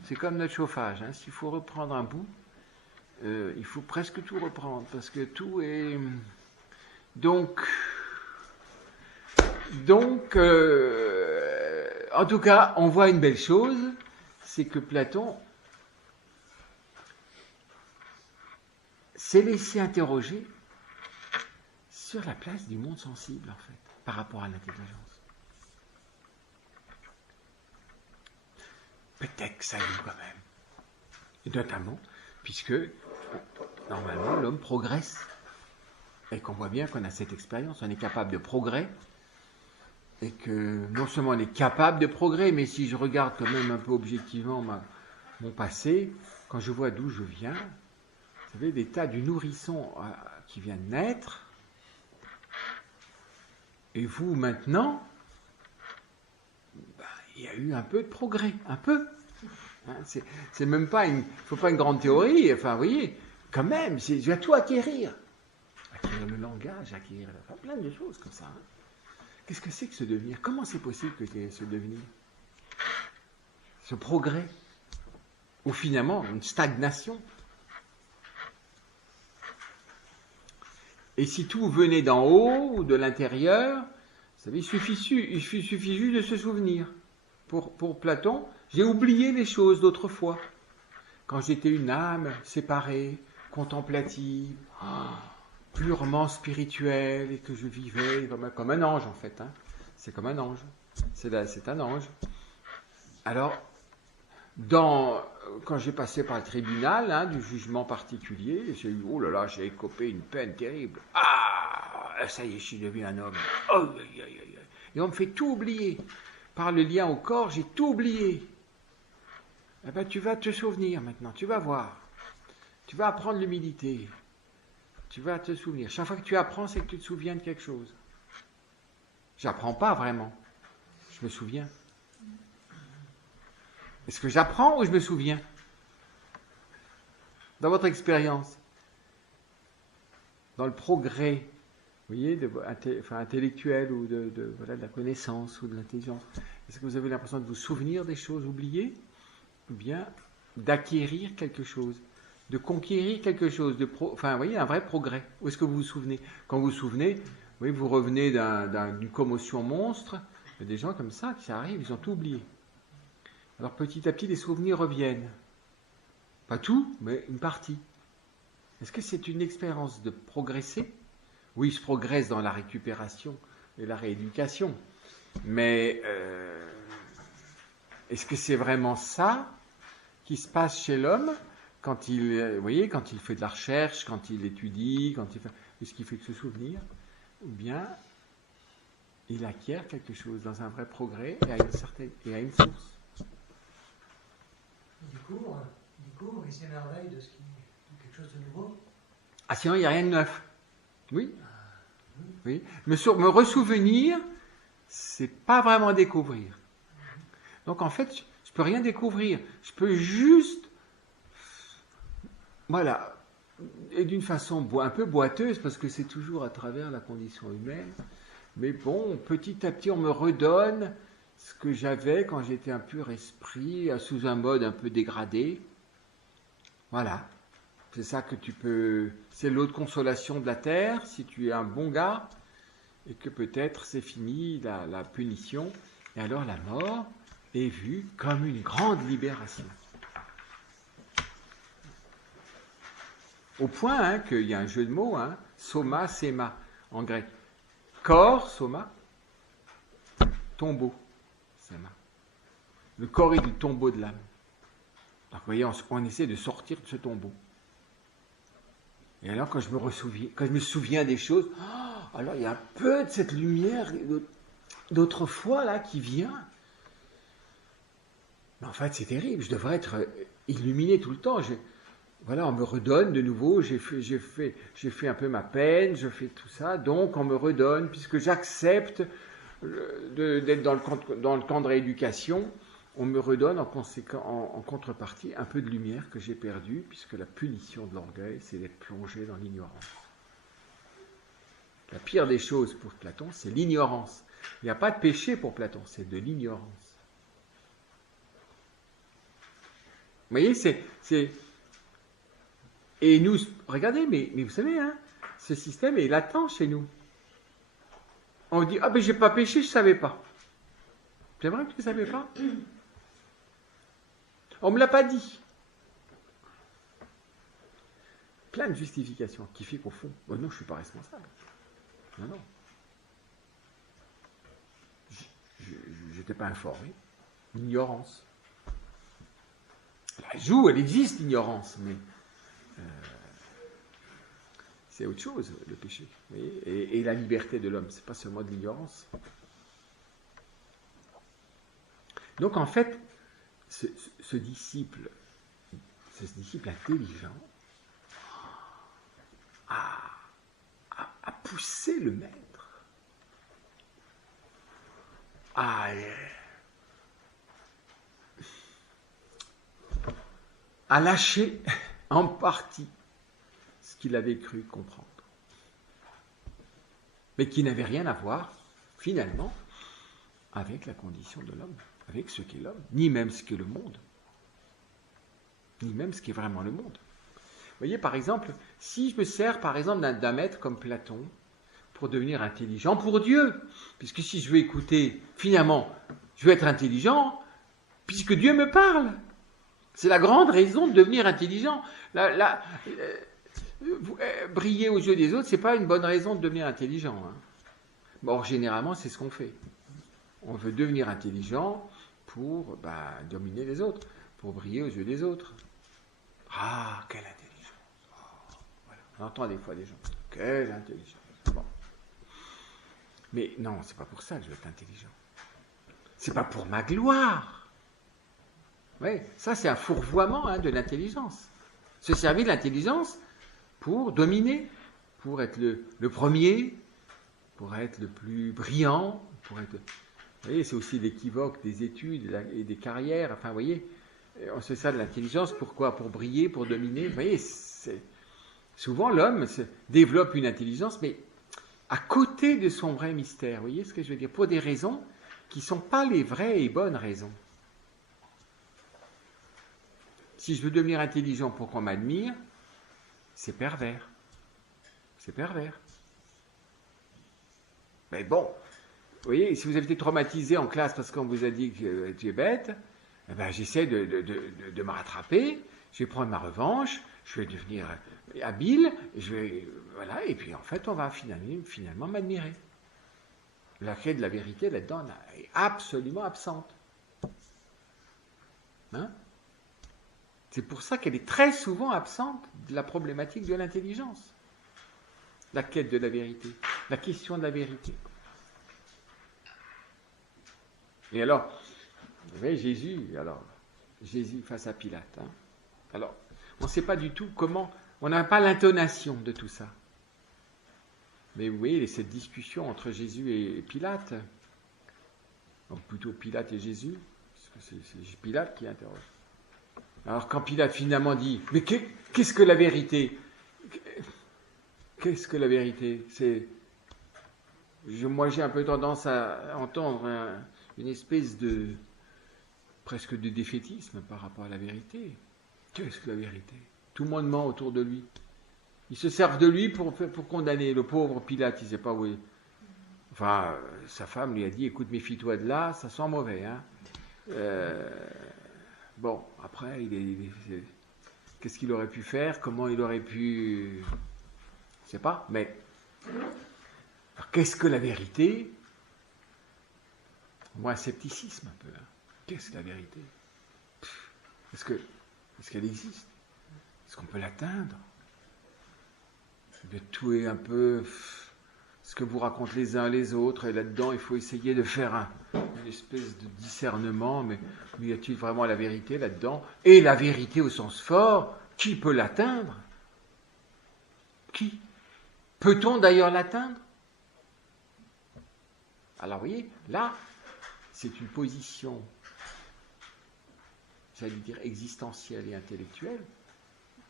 c'est comme notre chauffage, hein, s'il faut reprendre un bout, il faut presque tout reprendre, parce que tout est... Donc, en tout cas, on voit une belle chose, c'est que Platon s'est laissé interroger sur la place du monde sensible, en fait, par rapport à l'intelligence. Peut-être que ça joue quand même. Et notamment, puisque, normalement, l'homme progresse. Et qu'on voit bien qu'on a cette expérience, on est capable de progrès. Et que non seulement on est capable de progrès, mais si je regarde quand même un peu objectivement mon passé, quand je vois d'où je viens, vous savez, des tas du nourrisson qui vient de naître, et vous maintenant, il y a eu un peu de progrès, un peu. Hein, c'est même pas faut pas une grande théorie, enfin vous voyez, quand même, je vais tout acquérir. Acquérir le langage, acquérir plein de choses comme ça. Hein. Qu'est-ce que c'est que ce devenir? Comment c'est possible que ce devenir? Ce progrès? Ou finalement, une stagnation? Et si tout venait d'en haut ou de l'intérieur, vous savez, il suffit juste de se souvenir. Pour Platon, j'ai oublié les choses d'autrefois. Quand j'étais une âme séparée, contemplative, purement spirituelle, et que je vivais comme un ange en fait. Hein. C'est comme un ange. C'est un ange. Alors, quand j'ai passé par le tribunal du jugement particulier, j'ai eu, oh là là, j'ai écopé une peine terrible. Ah, ça y est, je suis devenu un homme. Oh, aïe, aïe, aïe. Et on me fait tout oublier. Par le lien au corps, j'ai tout oublié. Eh bien, tu vas te souvenir maintenant, tu vas voir. Tu vas apprendre l'humilité. Tu vas te souvenir. Chaque fois que tu apprends, c'est que tu te souviens de quelque chose. J'apprends pas vraiment. Je me souviens. Est-ce que j'apprends ou je me souviens? Dans votre expérience, dans le progrès, vous voyez, intellectuel ou de la connaissance ou de l'intelligence, est-ce que vous avez l'impression de vous souvenir des choses oubliées ou bien d'acquérir quelque chose, de conquérir quelque chose, vous voyez, un vrai progrès? Où est-ce que vous vous souvenez? Quand vous vous souvenez, oui, vous revenez d'une commotion monstre, il y a des gens comme ça qui arrivent, ils ont tout oublié. Alors petit à petit, les souvenirs reviennent. Pas tout, mais une partie. Est-ce que c'est une expérience de progresser? Oui, je progresse dans la récupération et la rééducation. Mais est-ce que c'est vraiment ça qui se passe chez l'homme quand quand il fait de la recherche, quand il étudie, est-ce qu'il fait que se souvenir? Ou bien il acquiert quelque chose dans un vrai progrès et à une source? Il découvre, il s'émerveille de quelque chose de nouveau. Ah, sinon, il n'y a rien de neuf. Oui. Oui. Me ressouvenir, c'est pas vraiment découvrir. Donc, en fait, je peux rien découvrir. Je peux juste, voilà, et d'une façon un peu boiteuse, parce que c'est toujours à travers la condition humaine. Mais bon, petit à petit, on me redonne ce que j'avais quand j'étais un pur esprit, sous un mode un peu dégradé. Voilà. C'est ça que tu peux... C'est l'eau de consolation de la terre, si tu es un bon gars, et que peut-être c'est fini la punition, et alors la mort est vue comme une grande libération. Au point qu'il y a un jeu de mots, soma, sema, en grec. Corps, soma, tombeau, sema. Le corps est le tombeau de l'âme. Donc vous voyez, on essaie de sortir de ce tombeau. Et alors quand je me souviens des choses, alors il y a un peu de cette lumière d'autrefois là qui vient. Mais en fait c'est terrible, je devrais être illuminé tout le temps. On me redonne de nouveau, j'ai fait un peu ma peine, je fais tout ça, donc on me redonne, puisque j'accepte d'être dans le camp de rééducation, on me redonne en contrepartie un peu de lumière que j'ai perdue, puisque la punition de l'orgueil, c'est d'être plongé dans l'ignorance. La pire des choses pour Platon, c'est l'ignorance. Il n'y a pas de péché pour Platon, c'est de l'ignorance. Vous voyez, Et nous, regardez, mais vous savez, hein, ce système est latent chez nous. On dit, ah ben j'ai pas péché, je savais pas. C'est vrai que tu ne savais pas? On me l'a pas dit. Plein de justifications qui fait qu'au fond, oh non, je suis pas responsable. Non, non. Je n'étais pas informé. L'ignorance. Elle joue, elle existe, l'ignorance, mais c'est autre chose, le péché. Vous voyez, et la liberté de l'homme, c'est pas seulement de l'ignorance. Donc en fait, ce disciple intelligent a poussé le maître à lâcher en partie ce qu'il avait cru comprendre, mais qui n'avait rien à voir, finalement, avec la condition de l'homme, avec ce qu'est l'homme, ni même ce qu'est le monde, ni même ce qu'est vraiment le monde. Vous voyez, par exemple, si je me sers, par exemple, d'un maître comme Platon pour devenir intelligent pour Dieu, puisque si je veux écouter, finalement, je veux être intelligent, puisque Dieu me parle. C'est la grande raison de devenir intelligent. Briller aux yeux des autres, c'est pas une bonne raison de devenir intelligent. Hein. Or, généralement, c'est ce qu'on fait. On veut devenir intelligent pour dominer les autres, pour briller aux yeux des autres. Ah, quelle intelligence! Oh, voilà. On entend des fois des gens. Quelle intelligence! Bon. Mais non, c'est pas pour ça que je veux être intelligent. C'est pas pour ma gloire. Oui, ça c'est un fourvoiement de l'intelligence. Se servir de l'intelligence pour dominer, pour être le premier, pour être le plus brillant, pour être... Vous voyez, c'est aussi l'équivoque des études et des carrières. Enfin, vous voyez, on se sert de l'intelligence, pourquoi? Pour briller, pour dominer. Vous voyez, souvent l'homme développe une intelligence, mais à côté de son vrai mystère. Vous voyez ce que je veux dire? Pour des raisons qui ne sont pas les vraies et bonnes raisons. Si je veux devenir intelligent pour qu'on m'admire, c'est pervers. C'est pervers. Mais bon, vous voyez, si vous avez été traumatisé en classe parce qu'on vous a dit que tu es bête, eh ben, j'essaie de me rattraper, je vais prendre ma revanche, je vais devenir habile, voilà, et puis en fait, on va finalement m'admirer. La clé de la vérité là-dedans est absolument absente. Hein? C'est pour ça qu'elle est très souvent absente de la problématique de l'intelligence. La quête de la vérité, la question de la vérité. Et alors, vous voyez, Jésus face à Pilate. Hein? Alors, on ne sait pas du tout comment, on n'a pas l'intonation de tout ça. Mais vous voyez, cette discussion entre Jésus et Pilate, donc plutôt Pilate et Jésus, parce que c'est Pilate qui interroge. Alors quand Pilate finalement dit, mais qu'est-ce que la vérité? Qu'est-ce que la vérité? Moi j'ai un peu tendance à entendre une espèce presque de défaitisme par rapport à la vérité. Qu'est-ce que la vérité? Tout le monde ment autour de lui. Ils se servent de lui pour condamner. Le pauvre Pilate, il ne sait pas où il est. Enfin, sa femme lui a dit, écoute, méfie-toi de là, ça sent mauvais. Hein. Bon, après, qu'est-ce qu'il aurait pu faire? Comment il aurait pu... Je ne sais pas, mais... Alors, qu'est-ce que la vérité? Moi, un scepticisme un peu. Hein. Qu'est-ce que la vérité? Est-ce qu'elle existe? Est-ce qu'on peut l'atteindre? De tout est un peu ce que vous racontent les uns les autres, et là-dedans, il faut essayer de faire une espèce de discernement, mais y a-t-il vraiment la vérité là-dedans? Et la vérité au sens fort, qui peut l'atteindre? Qui? Peut-on d'ailleurs l'atteindre? Alors, vous voyez, là, c'est une position, j'allais dire, existentielle et intellectuelle,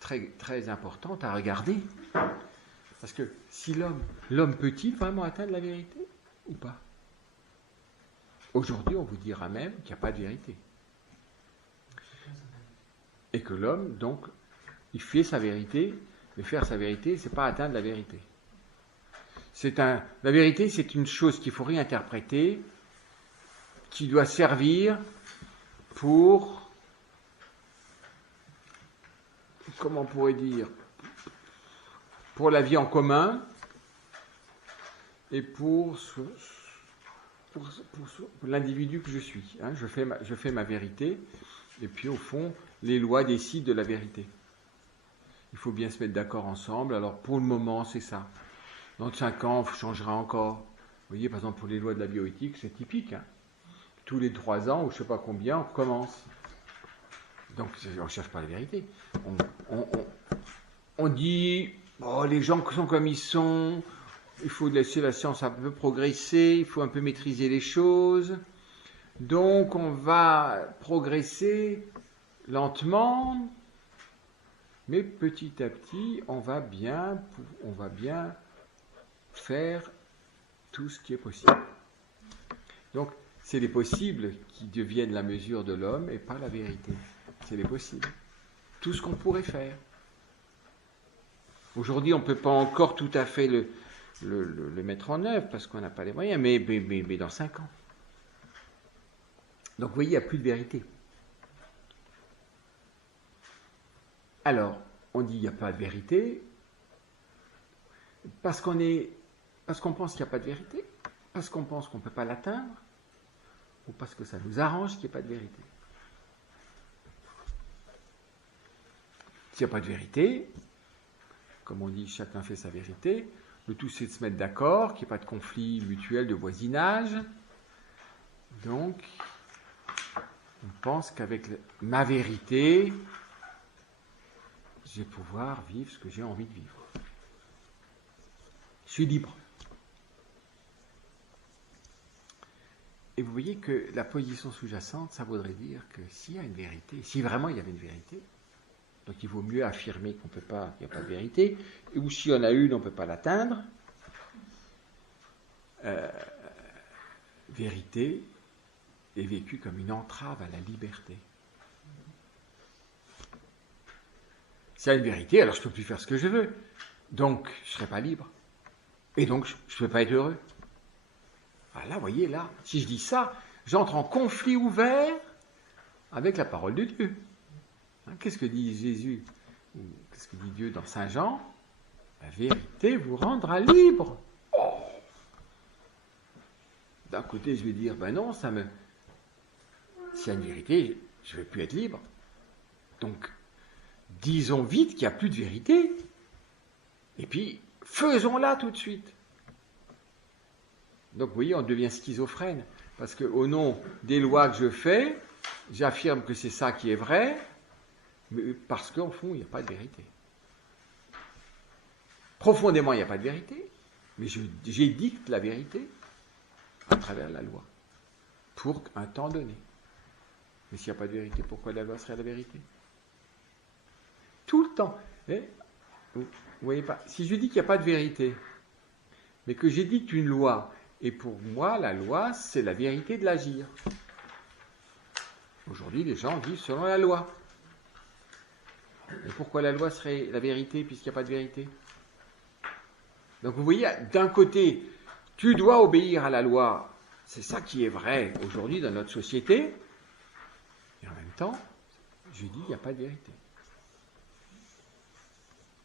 très, très importante à regarder. Parce que si l'homme peut-il vraiment atteindre la vérité ou pas? Aujourd'hui, on vous dira même qu'il n'y a pas de vérité. Et que l'homme, donc, Il fait sa vérité, mais faire sa vérité, c'est pas atteindre la vérité. La vérité, c'est une chose qu'il faut réinterpréter, qui doit servir pour, comment on pourrait dire, pour la vie en commun et pour l'individu que je suis. Hein. Je fais ma vérité, et puis au fond, les lois décident de la vérité. Il faut bien se mettre d'accord ensemble. Alors pour le moment, c'est ça. Dans 5 ans, on changera encore. Vous voyez, par exemple, pour les lois de la bioéthique, c'est typique. Hein. Tous les 3 ans, ou je ne sais pas combien, on recommence. Donc, on ne cherche pas la vérité. On dit, oh, les gens sont comme ils sont, il faut laisser la science un peu progresser, il faut un peu maîtriser les choses. Donc, on va progresser lentement, mais petit à petit, on va bien faire tout ce qui est possible. Donc, c'est les possibles qui deviennent la mesure de l'homme et pas la vérité. C'est les possibles. Tout ce qu'on pourrait faire. Aujourd'hui, on ne peut pas encore tout à fait le mettre en œuvre parce qu'on n'a pas les moyens, mais dans 5 ans. Donc, vous voyez, il n'y a plus de vérité. Alors, on dit il n'y a pas de vérité parce qu'on pense qu'il n'y a pas de vérité, parce qu'on pense qu'on ne peut pas l'atteindre, ou parce que ça nous arrange qu'il n'y ait pas de vérité. S'il n'y a pas de vérité, comme on dit, chacun fait sa vérité, le tout c'est de se mettre d'accord, qu'il n'y ait pas de conflit mutuel, de voisinage. Donc, on pense qu'avec ma vérité, je vais pouvoir vivre ce que j'ai envie de vivre. Je suis libre. Et vous voyez que la position sous-jacente, ça voudrait dire que s'il y a une vérité, si vraiment il y avait une vérité, donc il vaut mieux affirmer qu'on peut pas, qu'il n'y a pas de vérité, ou si on a une, on ne peut pas l'atteindre. Vérité est vécue comme une entrave à la liberté. S'il y a une vérité, alors je ne peux plus faire ce que je veux. Donc, je ne serai pas libre. Et donc, je ne peux pas être heureux. Là, vous voyez, là, si je dis ça, j'entre en conflit ouvert avec la parole de Dieu. Qu'est-ce que dit Jésus? Qu'est-ce que dit Dieu dans Saint Jean? La vérité vous rendra libre. Oh, d'un côté, je vais dire, ben non, s'il y a une vérité, je ne vais plus être libre. Donc, disons vite qu'il n'y a plus de vérité. Et puis, faisons-la tout de suite. Donc, vous voyez, on devient schizophrène. Parce qu'au nom des lois que je fais, j'affirme que c'est ça qui est vrai, mais parce qu'au fond, il n'y a pas de vérité. Profondément, il n'y a pas de vérité, mais j'édicte la vérité à travers la loi, pour un temps donné. Mais s'il n'y a pas de vérité, pourquoi la loi serait la vérité? Tout le temps. Vous voyez pas, si je dis qu'il n'y a pas de vérité, mais que j'édicte une loi, et pour moi, la loi, c'est la vérité de l'agir. Aujourd'hui, les gens vivent selon la loi. Et pourquoi la loi serait la vérité puisqu'il n'y a pas de vérité? Donc vous voyez, d'un côté, tu dois obéir à la loi, c'est ça qui est vrai aujourd'hui dans notre société, et en même temps, je dis il n'y a pas de vérité.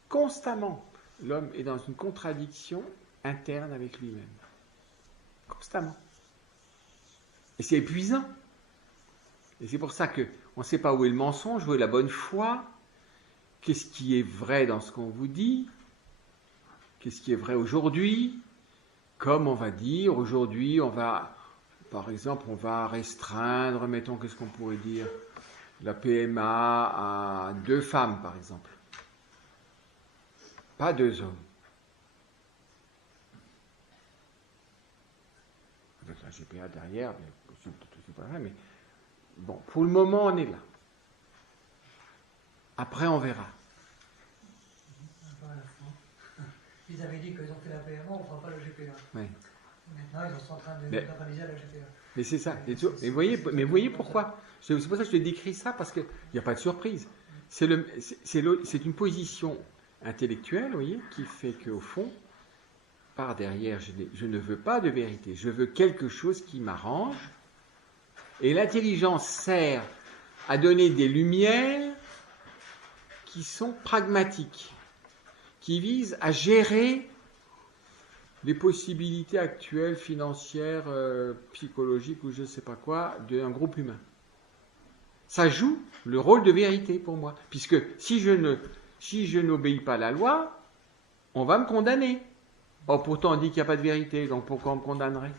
Constamment, l'homme est dans une contradiction interne avec lui-même. Constamment. Et c'est épuisant. Et c'est pour ça qu'on ne sait pas où est le mensonge, où est la bonne foi, qu'est-ce qui est vrai dans ce qu'on vous dit, qu'est-ce qui est vrai aujourd'hui, comme on va dire, aujourd'hui, par exemple, on va restreindre, mettons, qu'est-ce qu'on pourrait dire, la PMA à 2 femmes, par exemple. Pas 2 hommes. Avec la GPA derrière, c'est pas vrai, mais bon, pour le moment, on est là. Après, on verra. Ils avaient dit qu'ils ont fait la PMA, on ne fera pas le GPA. Ouais. Maintenant, ils sont en train de d'organiser la GPA. Mais c'est ça. Mais vous voyez pourquoi? C'est pour ça que je te décris ça, parce qu'il n'y a pas de surprise. C'est une position intellectuelle, vous voyez, qui fait qu'au fond, par derrière, je ne veux pas de vérité, je veux quelque chose qui m'arrange. Et l'intelligence sert à donner des lumières qui sont pragmatiques, qui visent à gérer les possibilités actuelles, financières, psychologiques ou je ne sais pas quoi, d'un groupe humain. Ça joue le rôle de vérité pour moi, puisque si je n'obéis pas à la loi, on va me condamner. Or, pourtant, on dit qu'il n'y a pas de vérité, donc pourquoi on me condamnerait?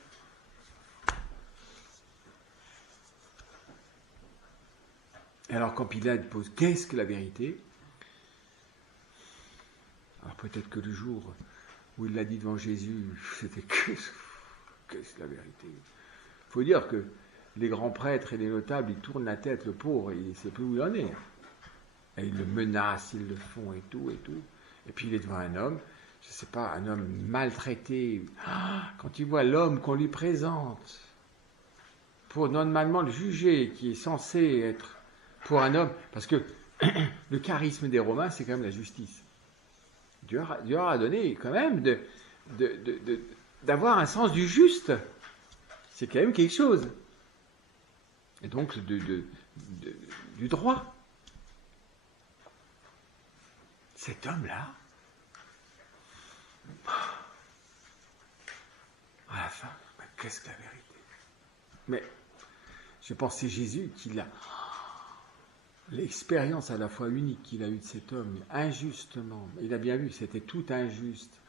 Alors, quand Pilate pose « Qu'est-ce que la vérité ?» Alors, peut-être que le jour où il l'a dit devant Jésus, c'était « Qu'est-ce que la vérité ?» Il faut dire que les grands prêtres et les notables, ils tournent la tête, le pauvre, il ne sait plus où il en est. Et ils le menacent, ils le font et tout, et tout. Et puis il est devant un homme, je ne sais pas, un homme maltraité. Quand il voit l'homme qu'on lui présente, pour normalement le juger, qui est censé être pour un homme, parce que le charisme des Romains, c'est quand même la justice. Dieu leur a donné quand même d'avoir un sens du juste. C'est quand même quelque chose. Et donc du droit. Cet homme-là, à la fin, qu'est-ce que la vérité? Mais je pense que c'est Jésus qui l'a. L'expérience à la fois unique qu'il a eue de cet homme, injustement, il a bien vu, c'était tout injuste,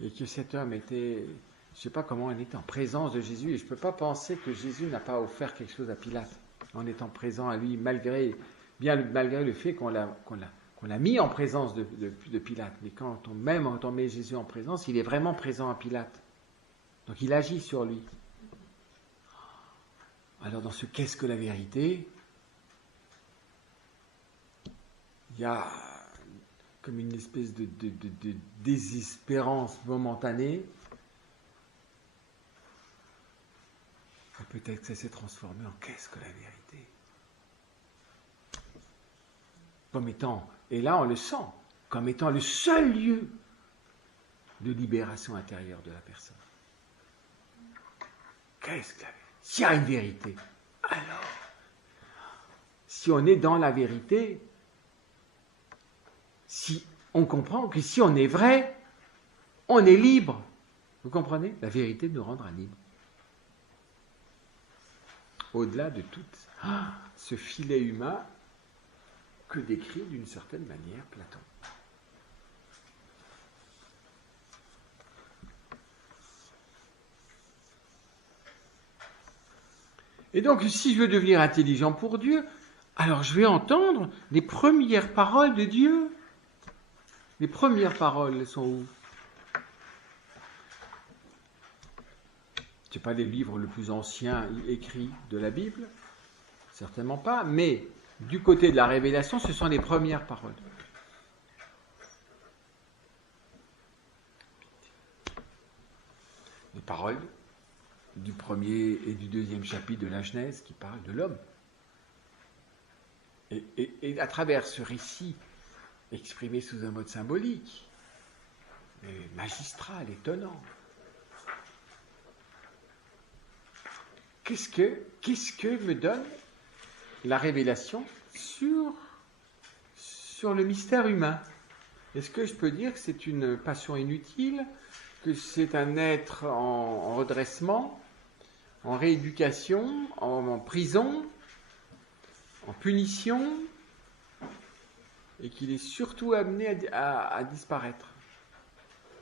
et que cet homme était, je ne sais pas comment il était en présence de Jésus, et je ne peux pas penser que Jésus n'a pas offert quelque chose à Pilate, en étant présent à lui, malgré le fait qu'on l'a mis en présence de Pilate. Mais quand on met Jésus en présence, il est vraiment présent à Pilate. Donc il agit sur lui. Alors dans ce qu'est-ce que la vérité, il y a comme une espèce de désespérance momentanée. Et peut-être que ça s'est transformé en qu'est-ce que la vérité? Comme étant, et là on le sent, comme étant le seul lieu de libération intérieure de la personne. Qu'est-ce que la vérité? S'il y a une vérité, alors, si on est dans la vérité, si on comprend que si on est vrai, on est libre. Vous comprenez? La vérité nous rendra libres. Au-delà de tout ce filet humain que décrit d'une certaine manière Platon. Et donc, si je veux devenir intelligent pour Dieu, alors je vais entendre les premières paroles de Dieu. Les premières paroles, elles sont où? Ce n'est pas les livres le plus anciens écrits de la Bible, certainement pas, mais du côté de la révélation, ce sont les premières paroles. Les paroles du premier et du deuxième chapitre de la Genèse qui parlent de l'homme. Et à travers ce récit exprimé sous un mode symbolique, magistral, étonnant, qu'est-ce que me donne la révélation sur le mystère humain? Est-ce que je peux dire que c'est une passion inutile, que c'est un être en redressement, en rééducation, en prison, en punition, et qu'il est surtout amené à disparaître?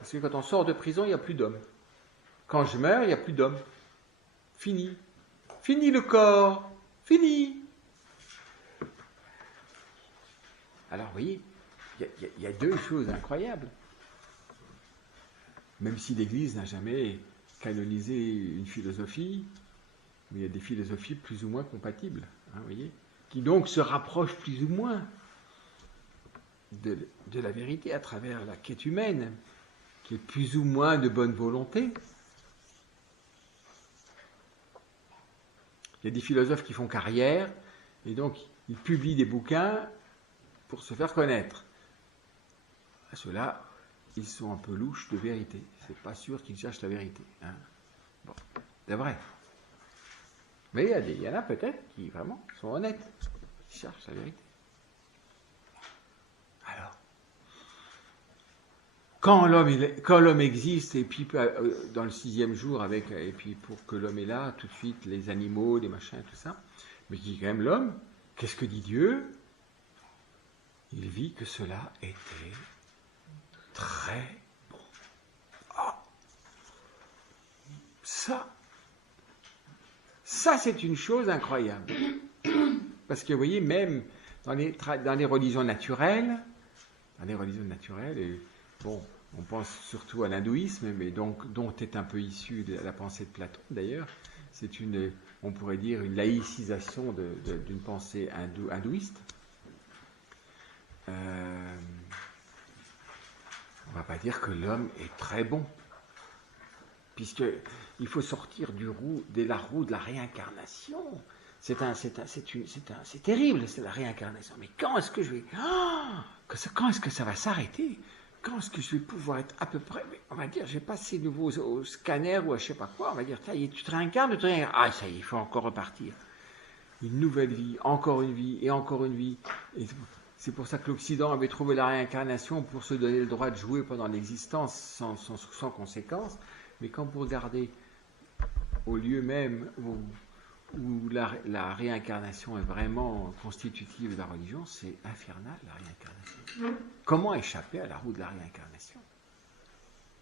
Parce que quand on sort de prison, il n'y a plus d'hommes. Quand je meurs, il n'y a plus d'hommes. Fini. Fini le corps. Fini. Alors, vous voyez, il y a deux choses incroyables. Même si l'Église n'a jamais canonisé une philosophie, mais il y a des philosophies plus ou moins compatibles, vous voyez, qui donc se rapprochent plus ou moins de la vérité à travers la quête humaine, qui est plus ou moins de bonne volonté. Il y a des philosophes qui font carrière, et donc ils publient des bouquins pour se faire connaître. Ceux-là, ils sont un peu louches de vérité. C'est pas sûr qu'ils cherchent la vérité. Hein. Bon, c'est vrai. Mais il y en a peut-être qui vraiment sont honnêtes, qui cherchent la vérité. Alors, quand l'homme existe, et puis dans le 6e jour, et puis pour que l'homme est là, tout de suite, les animaux, les machins, tout ça, mais qui dit quand même l'homme, qu'est-ce que dit Dieu? Il vit que cela était très bon. Oh. Ça c'est une chose incroyable. Parce que vous voyez, même dans les religions naturelles, et, bon, on pense surtout à l'hindouisme, mais donc dont est un peu issue la pensée de Platon d'ailleurs, c'est on pourrait dire une laïcisation d'une pensée hindouiste. On ne va pas dire que l'homme est très bon, puisqu'il faut sortir de la roue de la réincarnation. C'est terrible, c'est la réincarnation. Mais quand est-ce que quand est-ce que ça va s'arrêter? Quand est-ce que je vais pouvoir être à peu près, on va dire, je vais passer de nouveau au scanner ou à je sais pas quoi, on va dire, tu te réincarnes, ah ça y est, il faut encore repartir. Une nouvelle vie, encore une vie, et encore une vie. Et c'est pour ça que l'Occident avait trouvé la réincarnation pour se donner le droit de jouer pendant l'existence sans conséquence. Mais quand vous regardez au lieu même où la réincarnation est vraiment constitutive de la religion, c'est infernal la réincarnation. Comment échapper à la roue de la réincarnation?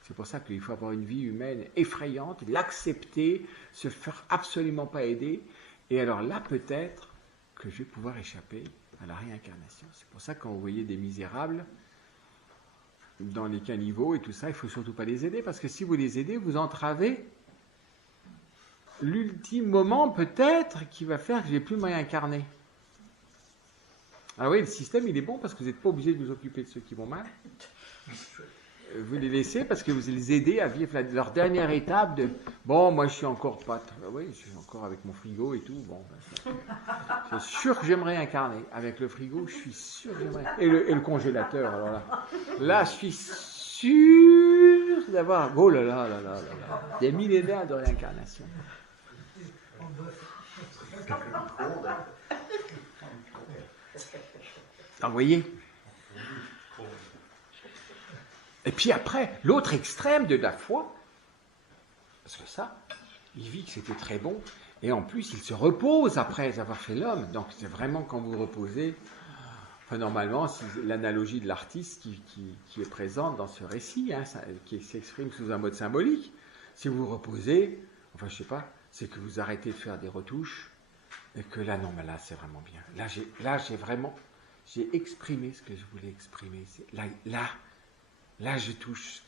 C'est pour ça qu'il faut avoir une vie humaine effrayante, l'accepter, se faire absolument pas aider, et alors là peut-être que je vais pouvoir échapper à la réincarnation. C'est pour ça que quand vous voyez des misérables dans les caniveaux et tout ça, il ne faut surtout pas les aider, parce que si vous les aidez, vous entravez l'ultime moment peut-être qui va faire que je ne vais plus me réincarner. Alors oui, le système il est bon parce que vous n'êtes pas obligé de vous occuper de ceux qui vont mal. Vous les laissez parce que vous les aidez à vivre leur dernière étape de bon, moi je suis encore pas, oui, je suis encore avec mon frigo et tout. Bon, je suis sûr que j'aimerais incarner avec le frigo. Je suis sûr que j'aimerais. Et le congélateur. Alors là, je suis sûr d'avoir. Oh là là là là là là, des millénaires de réincarnation. Alors, vous voyez. Et puis après, l'autre extrême de la foi, parce que ça, il vit que c'était très bon, et en plus, il se repose après avoir fait l'homme. Donc, c'est vraiment quand vous reposez, enfin, normalement, c'est l'analogie de l'artiste qui est présente dans ce récit, hein, qui s'exprime sous un mode symbolique. Si vous vous reposez, enfin, je sais pas, c'est que vous arrêtez de faire des retouches, et que là, non, mais là, c'est vraiment bien. J'ai exprimé ce que je voulais exprimer. Là, je touche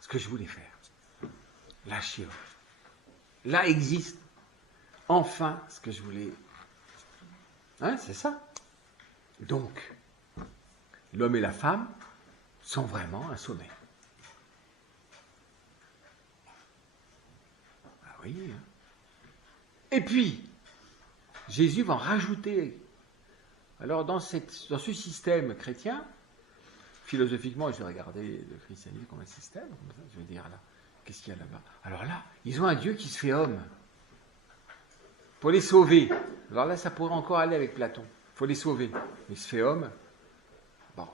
ce que je voulais faire. Là, je suis heureux. Là existe enfin ce que je voulais. Hein, c'est ça. Donc, l'homme et la femme sont vraiment un sommet. Ah oui. Hein. Et puis, Jésus va en rajouter. Alors, dans ce système chrétien, philosophiquement, je vais regarder le christianisme comme un système, comme ça, je vais dire, là, qu'est-ce qu'il y a là-bas? Alors là, ils ont un Dieu qui se fait homme pour les sauver. Alors là, ça pourrait encore aller avec Platon. Il faut les sauver. Il se fait homme. Bon.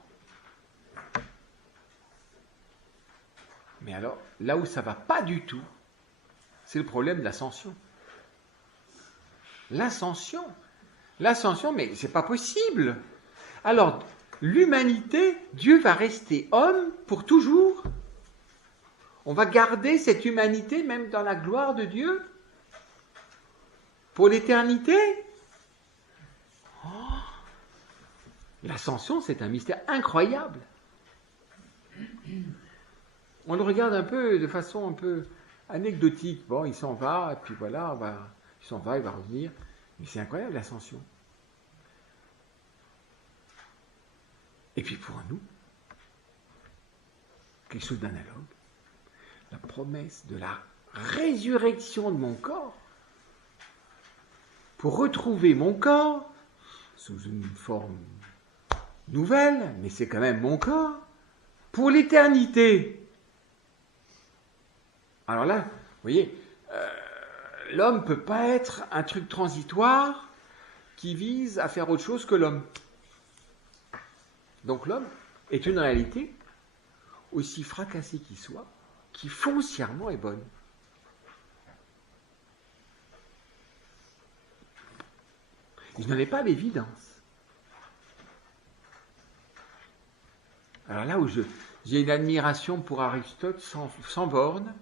Mais alors, là où ça ne va pas du tout, c'est le problème de l'ascension. L'ascension, mais c'est pas possible. Alors, l'humanité, Dieu va rester homme pour toujours. On va garder cette humanité même dans la gloire de Dieu pour l'éternité. Oh, l'ascension, c'est un mystère incroyable. On le regarde un peu de façon un peu anecdotique. Bon, il s'en va, et puis voilà, il s'en va, il va revenir. Mais c'est incroyable l'ascension. Et puis pour nous, quelque chose d'analogue, la promesse de la résurrection de mon corps, pour retrouver mon corps sous une forme nouvelle, mais c'est quand même mon corps, pour l'éternité. Alors là, vous voyez, l'homme ne peut pas être un truc transitoire qui vise à faire autre chose que l'homme. Donc l'homme est une réalité, aussi fracassée qu'il soit, qui foncièrement est bonne. Il n'en est pas l'évidence. Alors là où j'ai une admiration pour Aristote sans borne,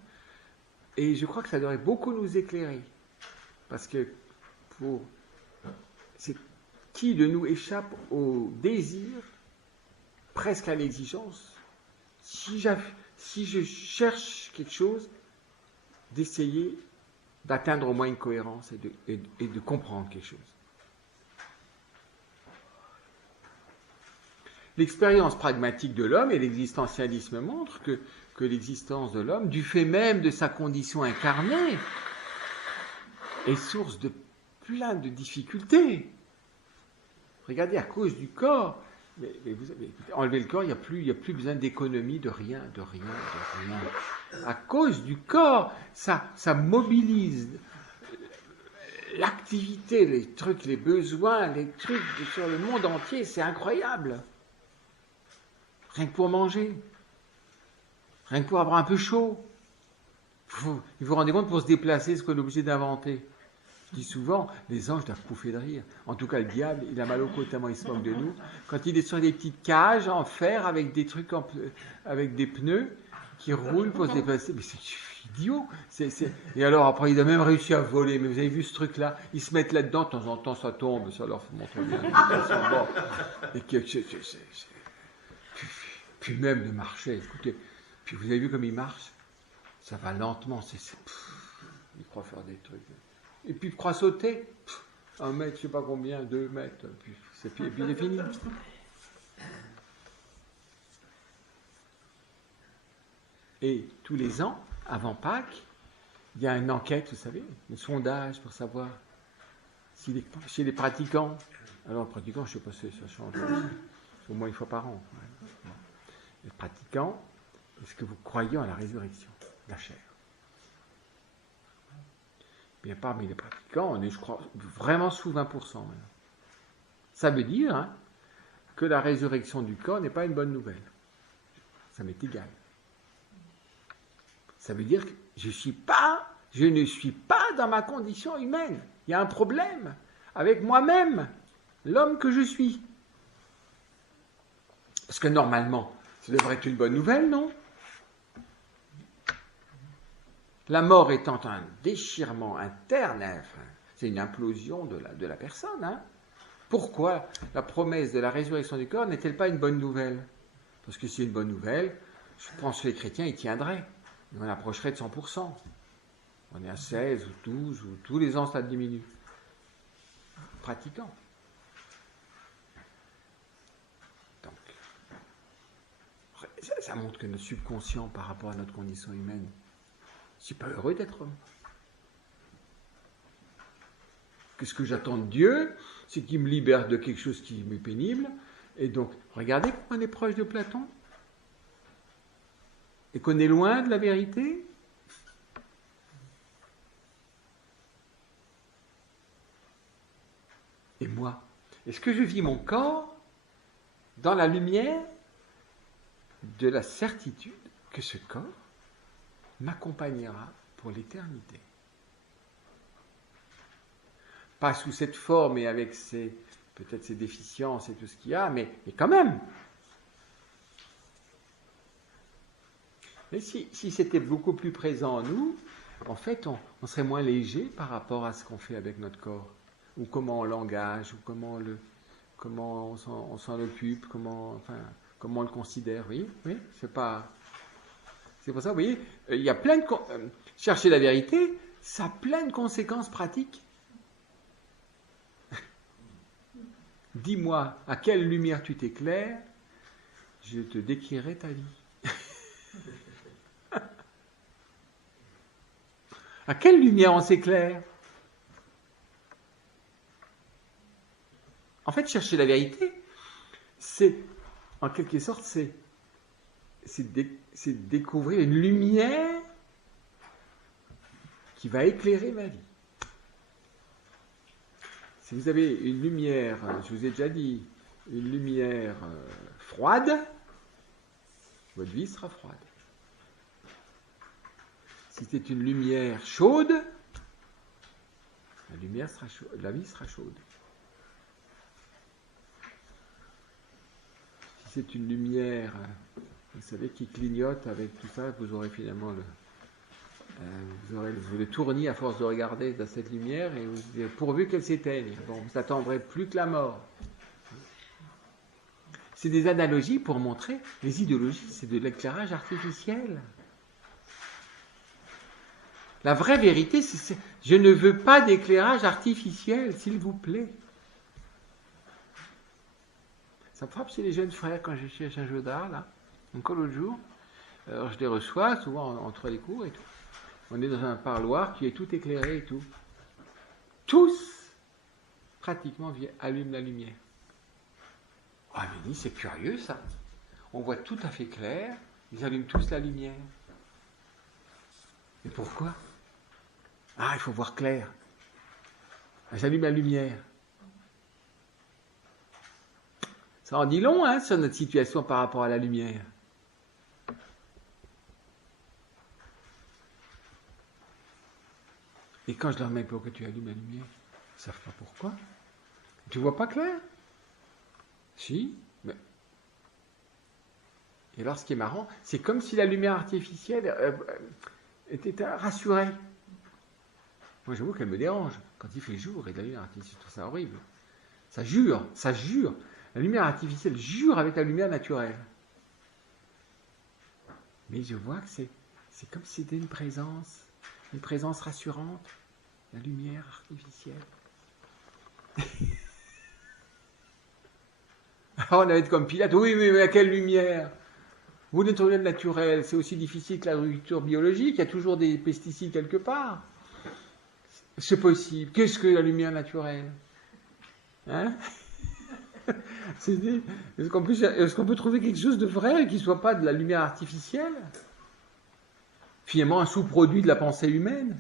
et je crois que ça devrait beaucoup nous éclairer. Parce que c'est qui de nous échappe au désir, presque à l'exigence, si je cherche quelque chose, d'essayer d'atteindre au moins une cohérence et de comprendre quelque chose. L'expérience pragmatique de l'homme et l'existentialisme montrent que l'existence de l'homme, du fait même de sa condition incarnée, est source de plein de difficultés. Regardez, à cause du corps, mais enlever le corps, il n'y a plus besoin d'économie de rien. À cause du corps, ça mobilise l'activité, les trucs, les besoins, les trucs sur le monde entier, c'est incroyable. Rien que pour manger, rien que pour avoir un peu chaud. Vous vous rendez compte, pour se déplacer, ce qu'on est obligé d'inventer. Je dis souvent, les anges doivent pouffer de rire. En tout cas, le diable, il a mal au côté tellement il se moque de nous. Quand il est sur des petites cages en fer avec des trucs, avec des pneus qui roulent pour se déplacer, mais c'est idiot. Et alors après, il a même réussi à voler. Mais vous avez vu ce truc-là? Ils se mettent là-dedans, de temps en temps, ça tombe, ça leur montre bien. Et puis même de marcher, écoutez. Puis vous avez vu comme il marche? Ça va lentement. Il croit faire des trucs. Et puis il croit sauter. 1 mètre, je ne sais pas combien, 2 mètres. Puis c'est fini. Et tous les ans, avant Pâques, il y a une enquête, vous savez, un sondage pour savoir si chez les pratiquants. Alors, les pratiquants, je ne sais pas si ça change. C'est au moins 1 fois par an. Les pratiquants, est-ce que vous croyez en la résurrection de la chair? Bien, parmi les pratiquants, on est, je crois, vraiment sous 20% maintenant. Ça veut dire que la résurrection du corps n'est pas une bonne nouvelle. Ça m'est égal. Ça veut dire que je ne suis pas dans ma condition humaine. Il y a un problème avec moi-même, l'homme que je suis. Parce que normalement, ça devrait être une bonne nouvelle, non? La mort étant un déchirement interne, c'est une implosion de la personne. Pourquoi la promesse de la résurrection du corps n'est-elle pas une bonne nouvelle? Parce que si c'est une bonne nouvelle, je pense que les chrétiens y tiendraient. On approcherait de 100%. On est à 16 ou 12, ou tous les ans ça diminue. Pratiquant. Donc, ça montre que notre subconscient par rapport à notre condition humaine, c'est pas heureux d'être homme. Qu'est-ce que j'attends de Dieu? C'est qu'il me libère de quelque chose qui m'est pénible. Et donc, regardez qu'on est proche de Platon. Et qu'on est loin de la vérité. Et moi, est-ce que je vis mon corps dans la lumière de la certitude que ce corps m'accompagnera pour l'éternité? Pas sous cette forme et avec peut-être ses déficiences et tout ce qu'il y a, mais quand même. Mais si c'était beaucoup plus présent en nous, en fait, on serait moins léger par rapport à ce qu'on fait avec notre corps, ou comment on l'engage, ou comment on s'en occupe, comment on le considère. Oui, c'est pour ça, vous voyez, il y a plein de... chercher la vérité, ça a plein de conséquences pratiques. Dis-moi à quelle lumière tu t'éclaires, je te décrirai ta vie. À quelle lumière on s'éclaire? En fait, chercher la vérité, c'est, en quelque sorte, c'est découvrir une lumière qui va éclairer ma vie. Si vous avez une lumière, je vous ai déjà dit, une lumière froide, votre vie sera froide. Si c'est une lumière chaude, la vie sera chaude. Si c'est une lumière, vous savez, qui clignote avec tout ça, vous aurez finalement vous aurez le tournis à force de regarder dans cette lumière et vous direz, pourvu qu'elle s'éteigne. Bon, vous attendrez plus que la mort. C'est des analogies pour montrer, les idéologies, c'est de l'éclairage artificiel. La vraie vérité, c'est je ne veux pas d'éclairage artificiel, s'il vous plaît. Ça me frappe chez les jeunes frères quand je suis à Saint-Gaudard, là, encore l'autre jour. Alors je les reçois, souvent entre les cours et tout. On est dans un parloir qui est tout éclairé et tout. Tous, pratiquement, allument la lumière. Ah, mais dis, c'est curieux ça. On voit tout à fait clair, ils allument tous la lumière. Et pourquoi ? Ah, il faut voir clair. J'allume la lumière. Ça en dit long, hein, sur notre situation par rapport à la lumière. Et quand je leur dis pourquoi tu allumes la lumière, ils ne savent pas pourquoi. Tu vois pas clair ? Si, mais... Et alors ce qui est marrant, c'est comme si la lumière artificielle était rassurée. Moi j'avoue qu'elle me dérange. Quand il fait jour et de la lumière artificielle, je trouve ça horrible. Ça jure. La lumière artificielle jure avec la lumière naturelle. Mais je vois que c'est comme si c'était une présence rassurante, la lumière artificielle. Alors on va être comme Pilate, oui, mais à quelle lumière ? Vous n'êtes rien de naturel, c'est aussi difficile que l'agriculture biologique, il y a toujours des pesticides quelque part. C'est possible. Qu'est-ce que la lumière naturelle ? Hein ? Est-ce qu'on peut trouver quelque chose de vrai qui ne soit pas de la lumière artificielle ? Finalement, un sous-produit de la pensée humaine.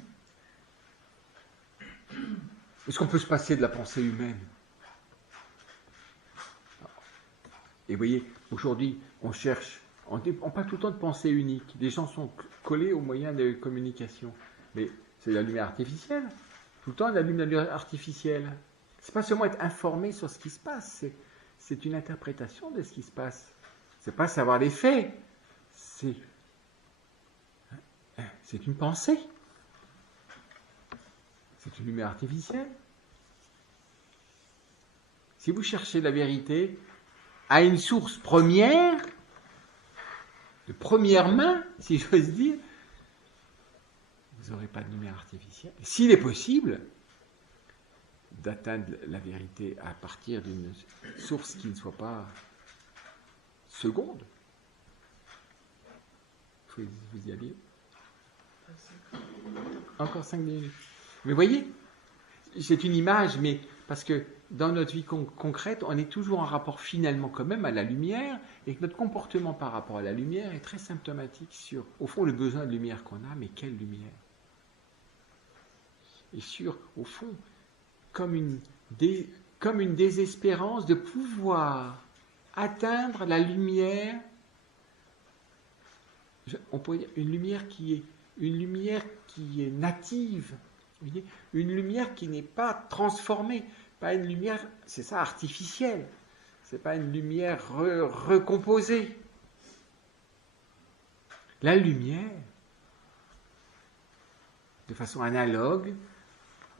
Est-ce qu'on peut se passer de la pensée humaine ? Et vous voyez, aujourd'hui, on parle tout le temps de pensée unique. Les gens sont collés aux moyens de communication. Mais c'est la lumière artificielle. Tout le temps, on allume la lumière artificielle. C'est pas seulement être informé sur ce qui se passe, c'est une interprétation de ce qui se passe. C'est pas savoir les faits. C'est une pensée. C'est une lumière artificielle. Si vous cherchez la vérité à une source première, de première main, si j'ose dire, vous n'aurez pas de lumière artificielle. S'il est possible d'atteindre la vérité à partir d'une source qui ne soit pas seconde, il faut vous y aller. Encore 5 minutes. Mais voyez, c'est une image, mais parce que dans notre vie concrète, on est toujours en rapport finalement quand même à la lumière, et que notre comportement par rapport à la lumière est très symptomatique sur, au fond, le besoin de lumière qu'on a, mais quelle lumière ? Et sur, au fond, comme une désespérance de pouvoir atteindre la lumière, on pourrait dire une lumière qui est native, vous voyez, une lumière qui n'est pas transformée, pas une lumière, c'est ça, artificielle, c'est pas une lumière recomposée. La lumière, de façon analogue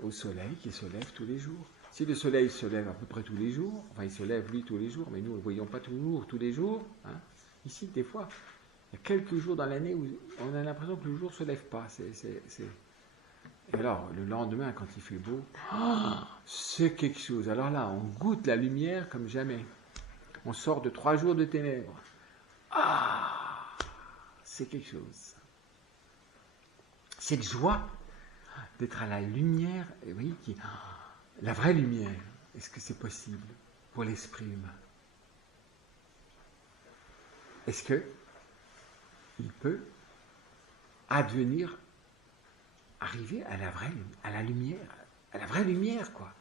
au soleil qui se lève tous les jours. Si le soleil se lève à peu près tous les jours, enfin il se lève lui tous les jours, mais nous ne le voyons pas toujours, tous les jours, hein. Ici des fois, il y a quelques jours dans l'année où on a l'impression que le jour ne se lève pas. Et alors, le lendemain, quand il fait beau, c'est quelque chose. Alors là, on goûte la lumière comme jamais. On sort de 3 jours de ténèbres. C'est quelque chose. Cette joie d'être à la lumière, et vous voyez, la vraie lumière, est-ce que c'est possible pour l'esprit humain ? est-ce que il peut arriver à la lumière, à la vraie lumière, quoi.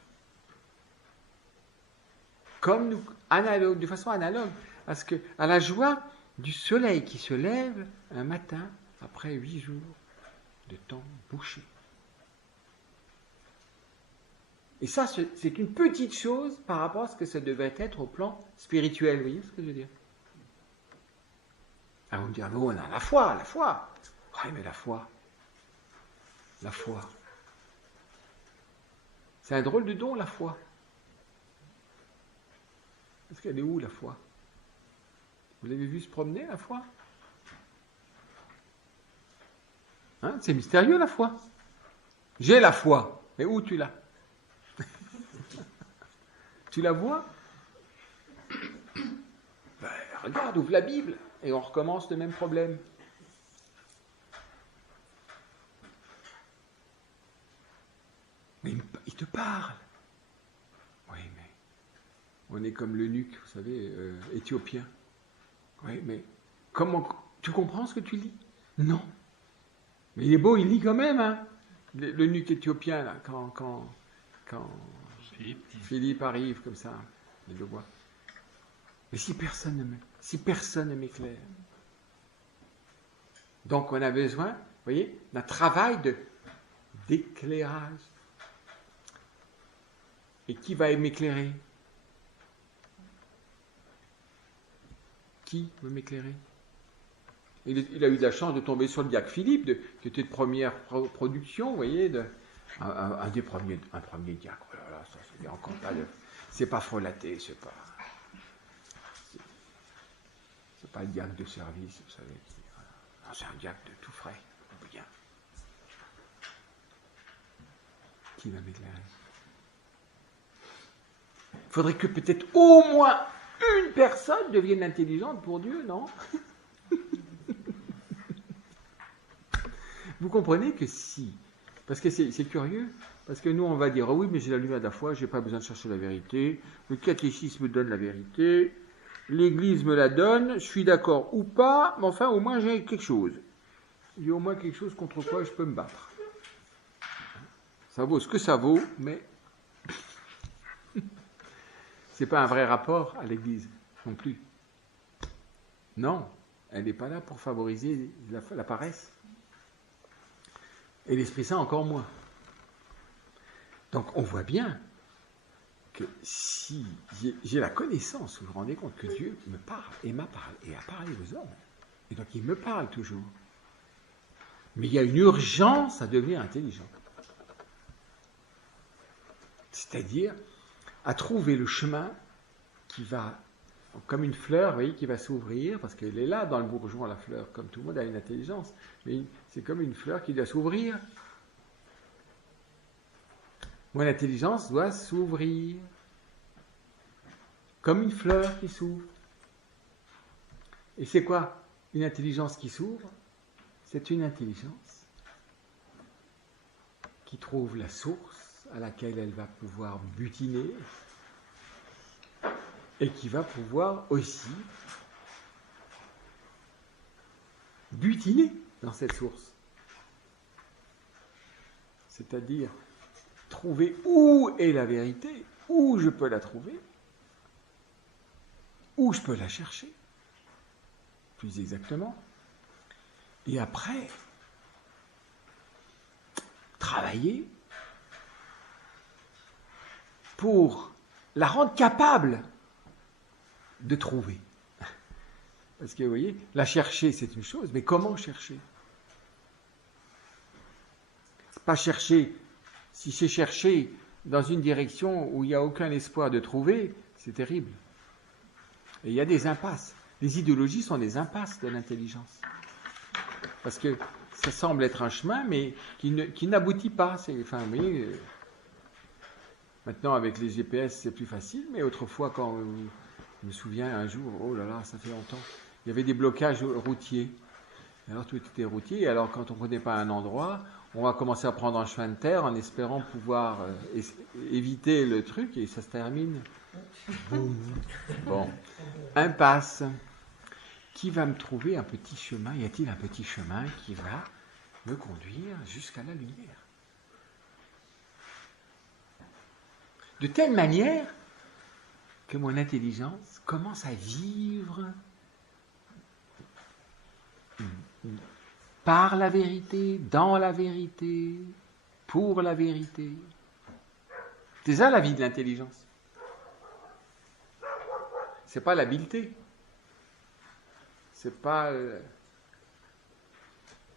Comme nous, analogue, de façon analogue, à la joie du soleil qui se lève un matin après 8 jours de temps bouché. Et ça, c'est qu'une petite chose par rapport à ce que ça devait être au plan spirituel. Vous voyez ce que je veux dire? Alors vous me direz, oh, on a la foi. Oui, mais la foi. C'est un drôle de don, la foi. Est-ce qu'elle est où, la foi? Vous l'avez vu se promener, la foi? Hein, c'est mystérieux, la foi. J'ai la foi. Mais où tu l'as? Tu la vois? Ben, regarde, ouvre la Bible, et on recommence le même problème. Mais il te parle. Oui, mais on est comme l'eunuque, vous savez, éthiopien. Oui, mais comment tu comprends ce que tu lis? Non. Mais il est beau, il lit quand même, hein. L'eunuque éthiopien, là, quand Philippe arrive comme ça, il le voit. Mais si personne ne m'éclaire. Donc on a besoin, vous voyez, d'un travail d'éclairage. Et qui va m'éclairer? Qui veut m'éclairer? Il a eu de la chance de tomber sur le diacre Philippe, qui était de première production, vous voyez, un premier diacre. Oh là là, ça c'est encore pas c'est pas frelaté, c'est pas un diacre de service, vous savez. Voilà. C'est un diacre de tout frais, bien. Qui va m'éclairer? Il faudrait que peut-être au moins une personne devienne intelligente pour Dieu, non? Vous comprenez que si, parce que c'est curieux, parce que nous on va dire, oh oui, mais j'ai la lumière de la foi, je n'ai pas besoin de chercher la vérité, le catéchisme donne la vérité, l'Église me la donne, je suis d'accord ou pas, mais enfin au moins j'ai quelque chose. Il y a au moins quelque chose contre quoi je peux me battre. Ça vaut ce que ça vaut, mais c'est pas un vrai rapport à l'Église non plus. Non, elle n'est pas là pour favoriser la paresse. Et l'Esprit Saint encore moins. Donc on voit bien que si j'ai la connaissance, vous vous rendez compte que Dieu me parle et m'a parlé et a parlé aux hommes, et donc il me parle toujours. Mais il y a une urgence à devenir intelligent. C'est-à-dire à trouver le chemin qui va, comme une fleur, vous voyez, qui va s'ouvrir, parce qu'elle est là dans le bourgeon, la fleur, comme tout le monde a une intelligence, mais c'est comme une fleur qui doit s'ouvrir. Mon intelligence doit s'ouvrir, comme une fleur qui s'ouvre. Et c'est quoi une intelligence qui s'ouvre? C'est une intelligence qui trouve la source à laquelle elle va pouvoir butiner, et qui va pouvoir aussi butiner dans cette source. C'est-à-dire trouver où est la vérité, où je peux la trouver, où je peux la chercher, plus exactement. Et après, travailler pour la rendre capable de trouver. Parce que, vous voyez, la chercher, c'est une chose, mais comment chercher? Pas chercher, si c'est chercher dans une direction où il n'y a aucun espoir de trouver, c'est terrible. Et il y a des impasses. Les idéologies sont des impasses de l'intelligence. Parce que ça semble être un chemin, mais qui n'aboutit pas. Enfin, vous voyez, maintenant, avec les GPS, c'est plus facile, mais autrefois, quand... Je me souviens un jour, oh là là, ça fait longtemps, il y avait des blocages routiers. Alors tout était routier, et alors quand on ne connaît pas un endroit, on va commencer à prendre un chemin de terre en espérant pouvoir éviter le truc, et ça se termine. Bon, impasse. qui va me trouver un petit chemin? Y a-t-il un petit chemin qui va me conduire jusqu'à la lumière? De telle manière que mon intelligence commence à vivre par la vérité, dans la vérité, pour la vérité. C'est ça la vie de l'intelligence. C'est pas l'habileté. C'est pas, vous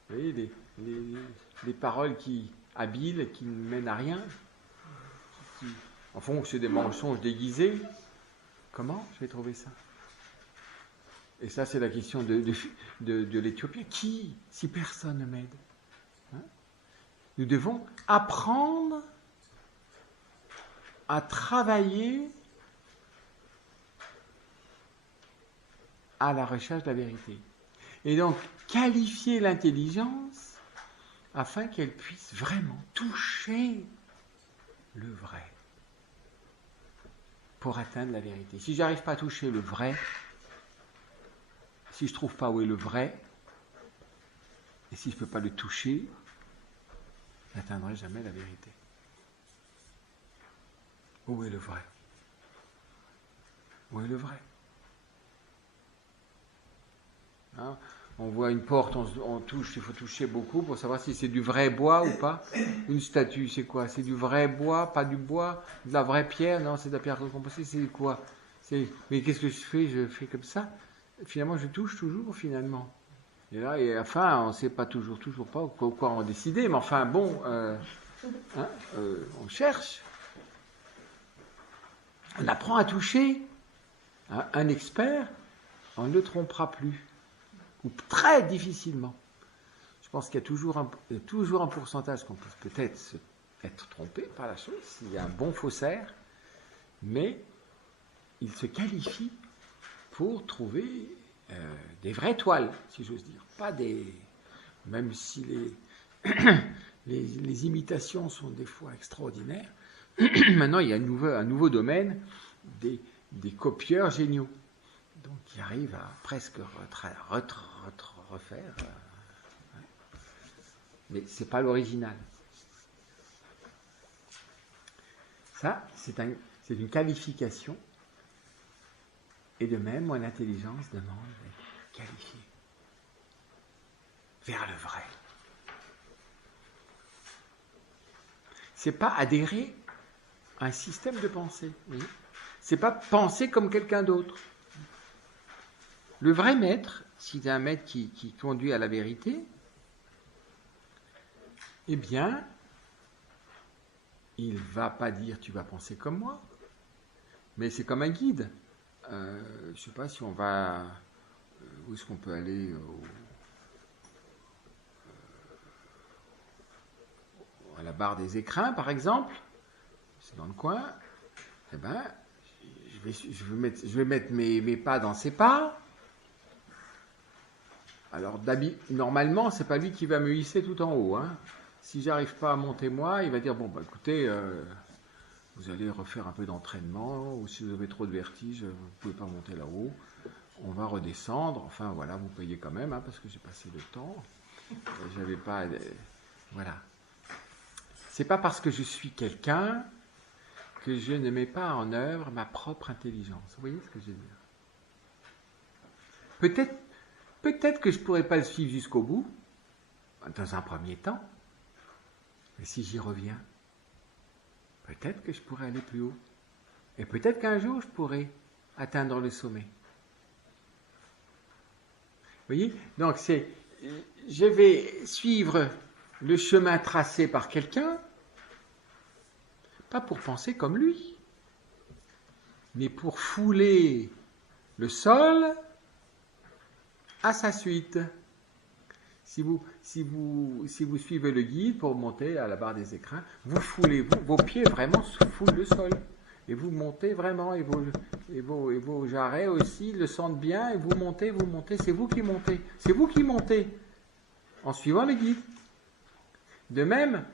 voyez, les paroles qui habiles, qui ne mènent à rien, qui, en fond, c'est des mensonges déguisés. Comment je vais trouver ça? Et ça, c'est la question de l'Éthiopien. Qui, si personne ne m'aide? Hein? Nous devons apprendre à travailler à la recherche de la vérité. Et donc, qualifier l'intelligence afin qu'elle puisse vraiment toucher le vrai pour atteindre la vérité. Si je n'arrive pas à toucher le vrai, si je ne trouve pas où est le vrai, et si je ne peux pas le toucher, je n'atteindrai jamais la vérité. Où est le vrai? Où est le vrai? Hein? On voit une porte, on touche, il faut toucher beaucoup pour savoir si c'est du vrai bois ou pas. Une statue, c'est quoi? C'est du vrai bois, pas du bois, de la vraie pierre? Non, c'est de la pierre recomposée, c'est quoi? Mais qu'est-ce que je fais? Je fais comme ça. Finalement, je touche toujours, finalement. Et là, enfin, on ne sait pas toujours pas quoi on décider, mais enfin, bon, on cherche. On apprend à toucher. Un expert, on ne le trompera plus. Ou très difficilement. Je pense qu'il y a toujours un pourcentage qu'on peut peut-être être trompé par la chose, s'il y a un bon faussaire, mais il se qualifie pour trouver des vraies toiles, si j'ose dire. Pas des... Même si les imitations sont des fois extraordinaires, maintenant il y a un nouveau domaine des copieurs géniaux. Donc, qui arrivent à presque refaire. Mais ce n'est pas l'original. Ça, c'est une qualification. Et de même, mon intelligence demande d'être qualifiée vers le vrai. Ce n'est pas adhérer à un système de pensée. Ce n'est pas penser comme quelqu'un d'autre. Le vrai maître, si c'est un maître qui conduit à la vérité, eh bien, il ne va pas dire tu vas penser comme moi, mais c'est comme un guide. Je ne sais pas si on va... où est-ce qu'on peut aller à la barre des écrins, par exemple. C'est dans le coin. Eh bien, je vais mettre mes pas dans ses pas. Alors, normalement, c'est pas lui qui va me hisser tout en haut. Hein. Si j'arrive pas à monter moi, il va dire, bon, bah, écoutez, vous allez refaire un peu d'entraînement, ou si vous avez trop de vertige, vous ne pouvez pas monter là-haut, on va redescendre. Enfin, voilà, vous payez quand même, hein, parce que j'ai passé le temps. J'avais pas... voilà. C'est pas parce que je suis quelqu'un que je ne mets pas en œuvre ma propre intelligence. Vous voyez ce que je veux dire? Peut-être que je ne pourrais pas le suivre jusqu'au bout, dans un premier temps, mais si j'y reviens, peut-être que je pourrais aller plus haut. Et peut-être qu'un jour, je pourrais atteindre le sommet. Vous voyez? Donc, je vais suivre le chemin tracé par quelqu'un, pas pour penser comme lui, mais pour fouler le sol à sa suite. Si vous suivez le guide pour monter à la barre des écrins, vous foulez, vos pieds vraiment foulent le sol. Et vous montez vraiment, et vos jarrets aussi le sentent bien, et vous montez, c'est vous qui montez. C'est vous qui montez en suivant le guide. De même,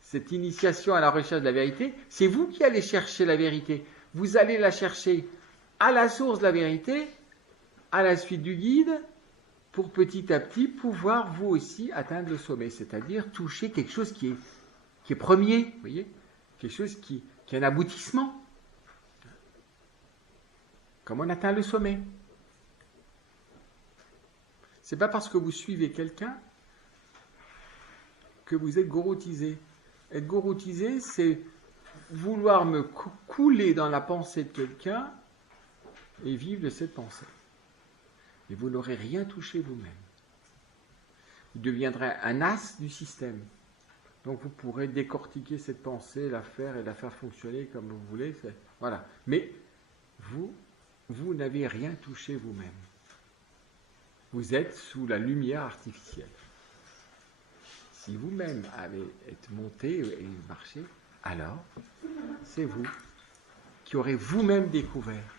cette initiation à la recherche de la vérité, c'est vous qui allez chercher la vérité. Vous allez la chercher à la source de la vérité, à la suite du guide pour petit à petit pouvoir vous aussi atteindre le sommet, c'est-à-dire toucher quelque chose qui est premier, vous voyez, quelque chose qui a un aboutissement. Comme on atteint le sommet. C'est pas parce que vous suivez quelqu'un que vous êtes gouroutisé. Être gouroutisé, c'est vouloir me couler dans la pensée de quelqu'un et vivre de cette pensée. Et vous n'aurez rien touché vous-même. Vous deviendrez un as du système. Donc vous pourrez décortiquer cette pensée, la faire et la faire fonctionner comme vous voulez. Voilà. Mais vous n'avez rien touché vous-même. Vous êtes sous la lumière artificielle. Si vous-même êtes monté et marché, alors c'est vous qui aurez vous-même découvert.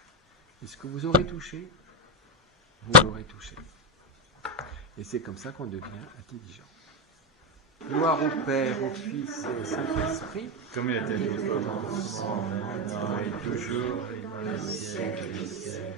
Et ce que vous aurez touché, vous l'aurez touché. Et c'est comme ça qu'on devient intelligent. Gloire au Père, au Fils et au Saint-Esprit. Comme il était au commencement, maintenant et toujours, et dans les siècles des siècles.